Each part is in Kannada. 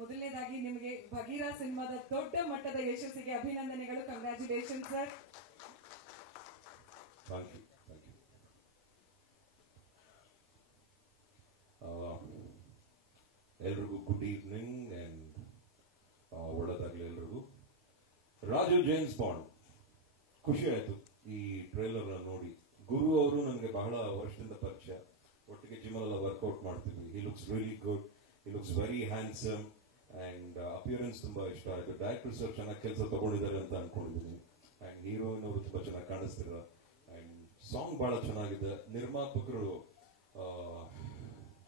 ಮೊದಲನೇದಾಗಿ ನಿಮಗೆ ಭಗೀರಾ ಸಿನಿಮಾದ ದೊಡ್ಡ ಮಟ್ಟದ ಯಶಸ್ಸಿಗೆ ಅಭಿನಂದನೆಗಳು. Congratulation sir. Thank you. ಎಲ್ರಿಗೂ ಗುಡ್ ಈವ್ನಿಂಗ್ ಅಂಡ್ ಒಳ್ಳೆದಾಗ್ಲಿ ಎಲ್ರಿಗೂ. ರಾಜು ಜೇಮ್ಸ್ ಬಾಂಡ್ ಖುಷಿ ಆಯ್ತು ಈ ಟ್ರೇಲರ್ ನೋಡಿ. ಗುರು ಅವರು ನನಗೆ ಬಹಳ ವರ್ಷದಿಂದ ಪರಿಚಯ, ಒಟ್ಟಿಗೆ ಜಿಮ್ ಎಲ್ಲ ವರ್ಕೌಟ್ ಮಾಡ್ತೀವಿ. He looks really good, he looks very handsome and appearance ತುಂಬಾ ಇಷ್ಟ ಆಯ್ತು. ಡೈರೆಕ್ಟರ್ ಸರ್ ಚೆನ್ನಾಗಿ ಕೆಲಸ ತಗೊಂಡಿದ್ದಾರೆ ಅಂತ ಅನ್ಕೊಂಡಿದ್ದೀನಿ. ಅಂಡ್ ಹೀರೋಯಿನ್ ಅವರು ತುಂಬಾ ಚೆನ್ನಾಗಿ ಕಾಣಿಸ್ತಿರ ಅಂಡ್ ಸಾಂಗ್ ಬಹಳ ಚೆನ್ನಾಗಿದೆ. ನಿರ್ಮಾಪಕರು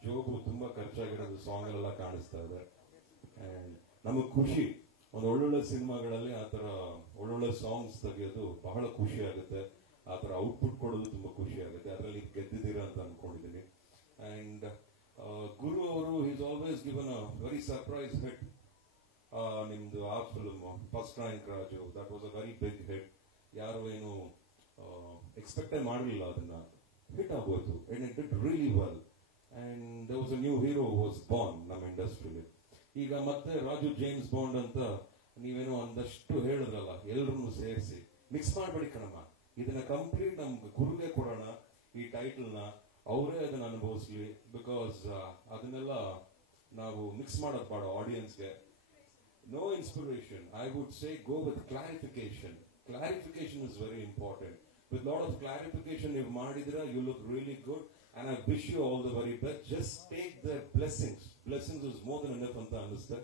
ಜೋಗು ತುಂಬಾ ಖರ್ಚಾಗಿರೋದು ಸಾಂಗ್ ಎಲ್ಲ ಕಾಣಿಸ್ತಾ ಇದೆ. ಅಂಡ್ ನಮಗ್ ಖುಷಿ, ಒಂದು ಒಳ್ಳೊಳ್ಳೆ ಸಿನಿಮಾಗಳಲ್ಲಿ ಆತರ ಒಳ್ಳೊಳ್ಳೆ ಸಾಂಗ್ಸ್ ತೆಗೆಯೋದು ಬಹಳ ಖುಷಿ ಆಗುತ್ತೆ. ಆತರ ಔಟ್ಪುಟ್ ಕೊಡೋದು ತುಂಬಾ ಖುಷಿ ಆಗುತ್ತೆ. ಅದರಲ್ಲಿ ಗೆದ್ದಿದ್ದೀರಾ ಅಂತ ಅನ್ಕೊಂಡಿದ್ದೀನಿ. ಅಂಡ್ ಗುರು ಅವರು is always given a very surprise hit. ನಿಮ್ದು ಆ film first rank Raju, that was a very big hit. ಯಾರು ಏನು ಎಕ್ಸ್ಪೆಕ್ಟೇ ಮಾಡಲಿಲ್ಲ, ಅದನ್ನ ಹಿಟ್ ಆಗೋಯ್ತು and it did really well. And there was a new hero was born ನಮ್ಮ ಇಂಡಸ್ಟ್ರಿಲಿ. ಈಗ ಮತ್ತೆ ರಾಜು ಜೇಮ್ಸ್ ಬಾಂಡ್ ಅಂತ ನೀವೇನೋ ಒಂದಷ್ಟು ಹೇಳಿದ್ರಲ್ಲ, ಎಲ್ರನ್ನು ಸೇರಿಸಿ ಮಿಕ್ಸ್ ಮಾಡಬೇಡಿ ಕಣಮ್ಮ, ಇದನ್ನ ಕಂಪ್ಲೀಟ್ ನಮ್ಗೆ ಗುರುಗೆ ಕೊಡೋಣ ಈ ಟೈಟಲ್ ನ, ಅವರೇ ಅದನ್ನ ಅನುಭವಿಸ್ಲಿ. ಬಿಕಾಸ್ ಅದನ್ನೆಲ್ಲ ನಾವು ಮಿಕ್ಸ್ ಮಾಡೋದು ಬೇಡ ಆಡಿಯನ್ಸ್ಗೆ. No inspiration, I would say go with clarification. Clarification is very important. With lot of clarification ನೀವು ಮಾಡಿದ್ರೆ you look really good and I wish you all the very best. Just take the blessings. Blessings is more than enough ಅಂತ ಅನಿಸುತ್ತೆ.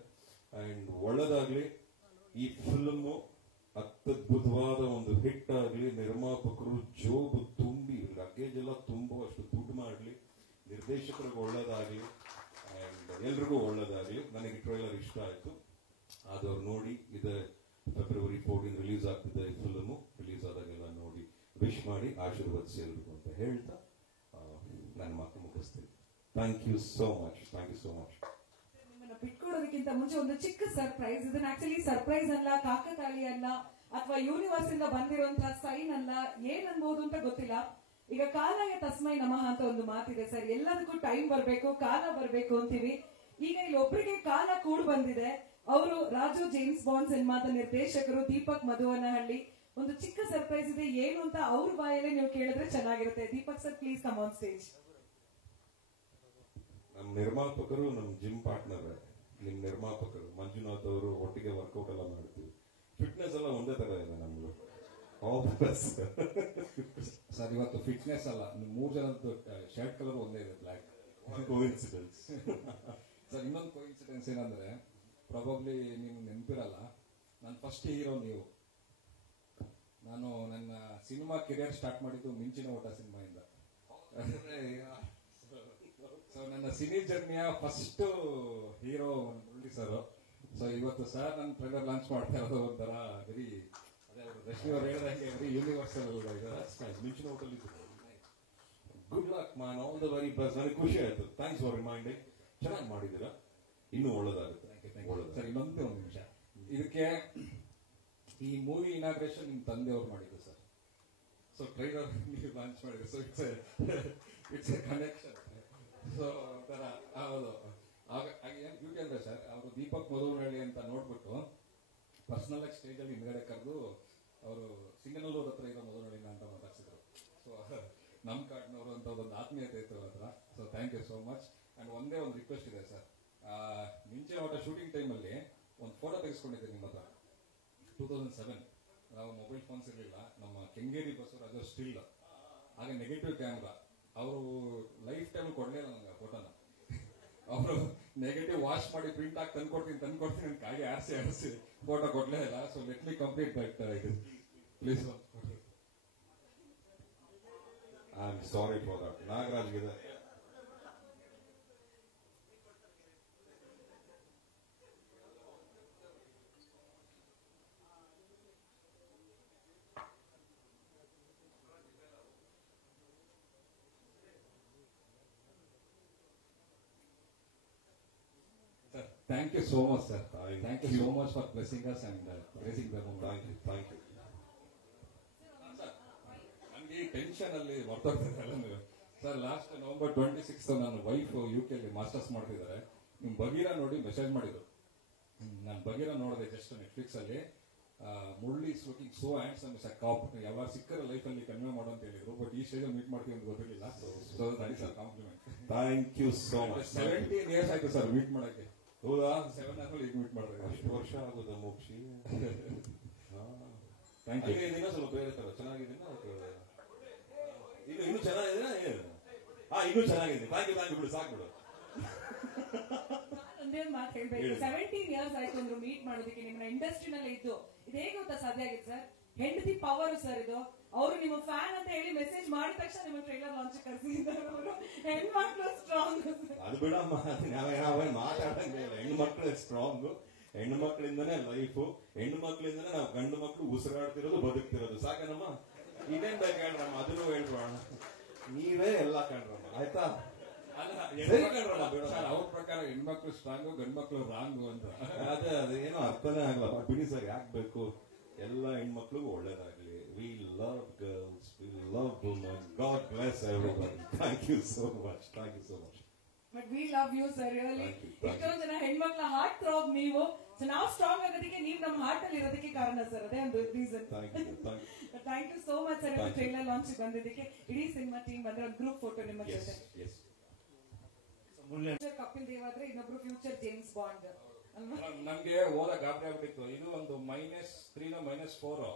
ಅಂಡ್ ಒಳ್ಳೆದಾಗ್ಲಿ ಈ ಫಿಲ್ಮ್, ಅತ್ಯದ್ಭುತವಾದ ಒಂದು ಹಿಟ್ ಆಗಲಿ. ನಿರ್ಮಾಪಕರು ಜೋಬು ತುಂಬಿ ಲಗೇಜ್ ಎಲ್ಲ ತುಂಬುವಷ್ಟು ದುಡ್ಡು ಮಾಡಲಿ. ನಿರ್ದೇಶಕರಿಗೆ ಒಳ್ಳೇದಾಗ್ಲಿ ಅಂಡ್ ಎಲ್ರಿಗೂ ಒಳ್ಳೇದಾಗ್ಲಿ. ನನಗೆ ಟ್ರೈಲರ್ ಇಷ್ಟ ಆಯ್ತು, ಆದವ್ರು ನೋಡಿ. ಇದೆ ಫೆಬ್ರವರಿ 14 ರಿಲೀಸ್ ಆಗ್ತಿದೆ ಈ ಫಿಲ್ಮ್. ರಿಲೀಸ್ ಆದಾಗೆಲ್ಲ ನೋಡಿ ವಿಶ್ ಮಾಡಿ ಆಶೀರ್ವದಿಸಿ ಎಲ್ರಿಗೂ ಅಂತ ಹೇಳ್ತಾ ನನ್ನ ಮಾತು ಮುಗಿಸ್ತೀನಿ. Thank you so much. Thank you so much. ಬಿಟ್ಕೊಡೋದಕ್ಕಿಂತ ಮುಂಚೆ ಒಂದು ಚಿಕ್ಕ ಸರ್ಪ್ರೈಸ್. ಇದನ್ನ ಆಕ್ಚುಲಿ ಸರ್ಪ್ರೈಸ್ ಅಲ್ಲ, ಕಾಕತಾಳಿ ಅಲ್ಲ, ಅಥವಾ ಯೂನಿವರ್ಸ್ ಇಂದ ಬಂದಿರುವಂತಹ ಸೈನ್ ಅಲ್ಲ, ಏನ್ ಅನ್ಬಹುದು ಅಂತ ಗೊತ್ತಿಲ್ಲ. ಈಗ ಕಾಲಯ ತಸ್ಮೈ ನಮಃ ಅಂತ ಒಂದು ಮಾತಿದೆ ಸರ್. ಎಲ್ಲದಕ್ಕೂ ಟೈಮ್ ಬರ್ಬೇಕು, ಕಾಲ ಬರ್ಬೇಕು ಅಂತೀವಿ. ಈಗ ಇಲ್ಲಿ ಒಬ್ಬರಿಗೆ ಕಾಲ ಕೂಡ ಬಂದಿದೆ. ಅವರು ರಾಜು ಜೇಮ್ಸ್ ಬಾಂಡ್ ಸಿನಿಮಾದ ನಿರ್ದೇಶಕರು ದೀಪಕ್ ಮಧುವನಹಳ್ಳಿ. ಒಂದು ಚಿಕ್ಕ ಸರ್ಪ್ರೈಸ್ ಇದೆ, ಏನು ಅಂತ ಅವ್ರ ಬಾಯಲ್ಲೇ ನೀವು ಕೇಳಿದ್ರೆ ಚೆನ್ನಾಗಿರುತ್ತೆ. Deepak sir please come on stage. ನಮ್ಮ ನಿರ್ಮಾಪಕರು ನಮ್ಮ ಜಿಮ್ ಪಾರ್ಟ್ನರ್. ನಿಮ್ ನಿರ್ಮಾಪಕರು ಮಂಜುನಾಥ್ ಅವರು, ಒಟ್ಟಿಗೆ ವರ್ಕೌಟ್ ಎಲ್ಲ ಮಾಡ್ತೀವಿ. ಫಿಟ್ನೆಸ್ ಎಲ್ಲ ಒಂದೇ ತರ ಇದೆ ನಮ್ದು. ಸರ್ ಇವತ್ತು ಫಿಟ್ನೆಸ್ ಅಲ್ಲ, ಮೂರ್ ಜನದ್ದು ಶರ್ಟ್ ಕಲರ್ ಒಂದೇ ಇದೆ, ಬ್ಲಾಕ್. ಕೋಇನ್ಸಿಡೆನ್ಸ್. ಸರ್ ಇನ್ನೊಂದು ಕೋಇನ್ಸಿಡೆನ್ಸ್ ಏನಂದ್ರೆ, ಪ್ರಾಬಬ್ಲಿ ನೀವು ನೆನಪಿರಲ್ಲ, ನನ್ನ ಫಸ್ಟ್ ಹೀರೋ ನೀವು. ನಾನು ನನ್ನ ಸಿನಿಮಾ ಕೆರಿಯರ್ ಸ್ಟಾರ್ಟ್ ಮಾಡಿದ್ದು ಮಿಂಚಿನ ಓಟ ಸಿನಿಮಾಯಿಂದ. ಸೊ ನನ್ನ ಸಿನಿ ಜರ್ನಿಯ first hero Murali sir. So ಇವತ್ತು ಸರ್ ನನ್ನ ಟ್ರೈಲರ್ ಲಾಂಚ್ ಮಾಡ್ತಾ ಇರೋದು ಒಂಥರ ವೆರಿ, ಅದೇ ಅವರು ರಶ್ಮಿ ಅವರು ಹೇಳಿದಂಗೆ ವೆರಿ ಯೂನಿವರ್ಸಲ್ ಮಿಂಚಿನ ಹೋಟೆಲ್ ಇತ್ತು. Good luck man, all the very best. ನನಗೆ ಖುಷಿ ಆಯ್ತು. Thanks for reminding. ಚೆನ್ನಾಗಿ ಮಾಡಿದ್ದೀರಾ, ಇನ್ನೂ ಒಳ್ಳೇದಾಗುತ್ತೆ. ಸರ್ ಇನ್ನೊಂದು ಒಂದು ನಿಮಿಷ, ಇದಕ್ಕೆ ಈ ಮೂವಿ ಇನಾಗ್ರೇಷನ್ ನಿಮ್ ತಂದೆಯವ್ರು ಮಾಡಿದ್ರು ಸರ್. ಸೊ ಟ್ರೈಲರ್ ನೀವು ಲಾಂಚ್ ಮಾಡಿದ್ರು. So it's A connection. So ಒಂಥರ ಹೌದು. ಏನ್ ಬ್ಯೂಟಿ ಅಂದ್ರೆ ಸರ್, ಅವರು ದೀಪಕ್ ಮಧುವನಹಳ್ಳಿ ಅಂತ ನೋಡ್ಬಿಟ್ಟು ಪರ್ಸನಲ್ ಆಗಿ ಸ್ಟೇಜ್ ಅಲ್ಲಿ ಹಿಂದ್ಗಡೆ ಕರೆದು ಅವರು ಸಿಂಗನಲ್ಲೂರ್ ಹತ್ರ ಇರೋ ಮಧುವನಹಳ್ಳಿನ ಅಂತ ಮಾತಾಡ್ಸಿದ್ರು. ಸೊ ನಮ್ ಕಾಡ್ನವರು ಅಂತ ಒಂದು ಆತ್ಮೀಯತೆ ಇತ್ತು ಅವ್ರ ಹತ್ರ. So thank you so much. And ಒಂದೇ ಒಂದು ರಿಕ್ವೆಸ್ಟ್ ಇದೆ ಸರ್, ಮಿಂಚಿನ ಓಟ ಶೂಟಿಂಗ್ ಟೈಮಲ್ಲಿ ಒಂದು ಫೋಟೋ ತೆಗೆಸ್ಕೊಂಡಿದ್ದೆ ನಿಮ್ಮ ಹತ್ರ. 2007 ನಾವು ಮೊಬೈಲ್ ಫೋನ್ಸ್ ಇರಲಿಲ್ಲ. ನಮ್ಮ ಕೆಂಗೇರಿ ಬಸವರಾಜ್ ಸ್ಟಿಲ್ ಆಗ ನೆಗೆಟಿವ್ ಕ್ಯಾಮ್ರಾ. ಅವರು ಲೈಫ್ ಟೈಮ್ ಕೊಡ್ಲಿಲ್ಲ ನನಗೆ ಫೋಟೋನ. ಅವರು ನೆಗೆಟಿವ್ ವಾಶ್ ಮಾಡಿ ಪ್ರಿಂಟ್ ಆಗಿ ತಂದ್ಕೊಡ್ತೀನಿ ಅಂತ ಕಾಗೆ ಆರಿಸಿ ಫೋಟೋ ಕೊಡ್ಲೇ ಇಲ್ಲ. So let me complete that please. I am sorry for that. ನಾಗರಾಜ್ಗಿದೆ. Thank you so much, sir. Thank you so much for blessing us and raising the home. Thank you. ನನಗೆ ಟೆನ್ಷನ್ ಅಲ್ಲಿ ಬರ್ತೋಗ್ತದೆ ಸರ್. ಲಾಸ್ಟ್ November 26 ನನ್ನ ವೈಫ್ UK ಅಲ್ಲಿ ಮಾಸ್ಟರ್ಸ್ ಮಾಡ್ತಿದ್ದಾರೆ. ನಿಮ್ ಬಗೀರಾ ನೋಡಿ ಮೆಸೇಜ್ ಮಾಡಿದ್ರು, ನಾನು ಬಗೆರ ನೋಡಿದೆ ಜಸ್ಟ್ ನೆಟ್ಫ್ಲಿಕ್ಸ್ ಅಲ್ಲಿ. Murali is looking so handsome is a cop. ಯಾವಾಗ ಸಿಕ್ಕರ ಲೈಫ್ ಅಲ್ಲಿ ಕನ್ವೆ ಮಾಡು ಅಂತ ಹೇಳಿದ್ರು, ಬಟ್ ಈ ಸ್ಟೇಜ್ ಮೀಟ್ ಮಾಡ್ತೀವಿ ಅಂತ ಗೊತ್ತಿರಲಿಲ್ಲ. So that is a compliment. Thank you so much. 17 years ಆಯ್ತು ಸರ್ ಮೀಟ್ ಮಾಡಕ್ಕೆ. ಹೌದಾ? 7 ಆದ್ಮೇಲೆ ಈಗ ಮೀಟ್ ಮಾಡಿದ್ರೆ ಅಷ್ಟು ವರ್ಷ ಆಗೋದ ಮೋಕ್ಷಿ. Thank you. ದಿನ ಸ್ವಲ್ಪ ಬೇರೆ ತರ ಚೆನ್ನಾಗಿದ್ದೀನ, ಇನ್ನು ಚೆನ್ನಾಗಿದೆ. ಇನ್ನೂ ಚೆನ್ನಾಗಿದೆ. ಥ್ಯಾಂಕ್ ಯು ಬಿಡು, ಸಾಕು ಬಿಡು. ಒಂದೇ ಮಾತು ಹೇಳ್ಬೇಕು, 17 years ಆಯ್ತು ಅಂದ್ರು ಮೀಟ್ ಮಾಡೋದಕ್ಕೆ ನಿಮ್ಮನ್ನ ಇಂಡಸ್ಟ್ರಿನಲ್ಲೇ ಇದ್ದು ಇದು ಹೇಗೆ ಗೊತ್ತಾ ಸಾಧ್ಯ ಆಗಿತ್ತು ಸರ್? ಹೆಂಡತಿ ಪವರ್ ಸರ್ ಇದು. ಅವರು ನಿಮ್ಮ ಫ್ಯಾನ್ ಅಂತ ಹೇಳಿ ಮೆಸೇಜ್ ಮಾಡಿದ ತಕ್ಷಣ ನಿಮ್ಮ ಟ್ರೈಲರ್ ಲಾಂಚ್ ಕಳಿಸಿದ್ದಾರೆ. ಅವರು ಹೆಣ್ಮಕ್ಳು ಸ್ಟ್ರಾಂಗ್. ಅದು ಬಿಡಮ್ಮ, ನಾವೇ ಮಾತಾಡಂಗಿಲ್ಲ. ಹೆಣ್ಣು ಮಕ್ಕಳು ಸ್ಟ್ರಾಂಗ್, ಹೆಣ್ಣು ಮಕ್ಕಳಿಂದನೇ ಲೈಫು, ಹೆಣ್ಣು ಮಕ್ಕಳಿಂದನೇ ನಾವು ಗಂಡು ಮಕ್ಕಳು ಉಸಿರಾಡ್ತಿರೋದು ಬದುಕ್ತಿರೋದು. ಸಾಕನಮ್ಮ, ಇದೇನ್ ಬೇಕಾಡ್ರಮ್ಮ, ಅದನ್ನು ಹೇಳ್ಬೋಣ. ನೀವೇ ಎಲ್ಲ ಕಂಡ್ರಮ್ಮ, ಆಯ್ತಾ? ಅವ್ರ ಪ್ರಕಾರ ಹೆಣ್ಮಕ್ಳು ಸ್ಟ್ರಾಂಗು, ಗಂಡು ಮಕ್ಳು ರಾಂಗು ಅಂತ. ಅದೇನೋ ಅರ್ಥನೇ ಆಗಲ್ಲ. ಬಿಡಿ ಸರ್, ಯಾಕೆ ಬೇಕು? ಎಲ್ಲ ಹೆಣ್ಮಕ್ಳಿಗೂ ಒಳ್ಳೇದಾಗ್ಲಿ. We love girls, we love women. God bless everybody. Thank you so much. Thank you so much. But we love you sir. Really ಎಷ್ಟೊಂದು ಜನ ಹೆಣ್ಮಕ್ಳ ಹಾರ್ಟ್ ಥ್ರಾಬ್ ನೀವು. ಸೊ ನಾವು ಸ್ಟ್ರಾಂಗ್ ಆಗೋದಕ್ಕೆ ನೀವು ನಮ್ಮ ಹಾರ್ಟ್ ಅಲ್ಲಿ ಇರೋದಕ್ಕೆ ಕಾರಣ ಸರ್. ಅದೇ ಒಂದು reason. Thank you so much sir. Trailer launch ಬಂದಿದ್ದಕ್ಕೆ ಇಡೀ ಸಿನಿಮಾ ಟೀಮ್ ಬಂದ್ರೆ ಒಂದು ಗ್ರೂಪ್ ಫೋಟೋ ನಿಮ್ಮ ಜೊತೆ. ಕಪಿಲ್ ದೇವ್ ಆದ್ರೆ ಇನ್ನೊಬ್ರು ಫ್ಯೂಚರ್ ಜೇಮ್ಸ್ ಬಾಂಡ್. ನಮ್ಗೆ ಓದ ಗಾಬರಿ ಆಗ್ಬಿಟ್ಟಿತ್ತು. ಇದು ಒಂದು -3 -4.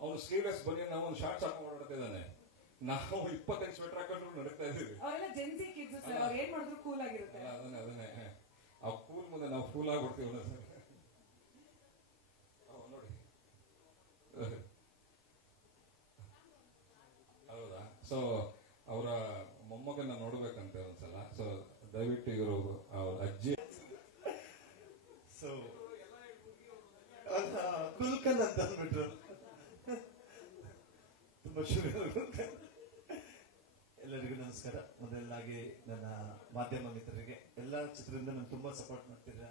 ಅವನು ಸ್ಲೀವ್ಲೆಸ್ ಬನ್ನಿ, ನಾವು ಒಂದು ಶಾರ್ಟ್ಸ್ ಹಾಕೊಂಡು ಓಡಾಡ್ತಿದ್ದಾನೆ. ನಾವು 25 ಸ್ವೆಟರ್ ಹಾಕೊಂಡ್ರು ನಡೀತಾ ಇದೀವಿ. ಅವರೆಲ್ಲ ಜೆನ್ಸಿ ಕಿಡ್ಸ್ ಸರ್. ಅವ್ರು ಏನ್ ಮಾಡಿದ್ರು ಕೂಲ್ ಆಗಿರುತ್ತೆ. ಅದನ್ನೇ ಆ ಕೂಲ್ ಮುಂದೆ ನಾವು ಫೂಲ್ ಆಗ್ಬಿಡ್ತೀವಲ್ಲ ಸರ್. ನೋಡಿ, ಹೌದಾ? ಸೊ ಅವರ ಮೊಮ್ಮಗನ್ನ ನೋಡ್ಬೇಕಂತೆ ಒಂದ್ಸಲ. ಸೊ ದಯವಿಟ್ಟು ಇವರು ಅವ್ರ ಅಜ್ಜಿ. ಸೊ ಗುಲ್ಕನ್ ಅಂತ ಅಂದ್ಬಿಟ್ರು. ತುಂಬಾ ಎಲ್ಲರಿಗೂ ನಮಸ್ಕಾರ. ಮೊದಲಾಗಿ ನನ್ನ ಮಾಧ್ಯಮ ಮಿತ್ರರಿಗೆ, ಎಲ್ಲ ಚಿತ್ರದಿಂದ ನಾನು ತುಂಬಾ ಸಪೋರ್ಟ್ ಮಾಡ್ತೀರಾ,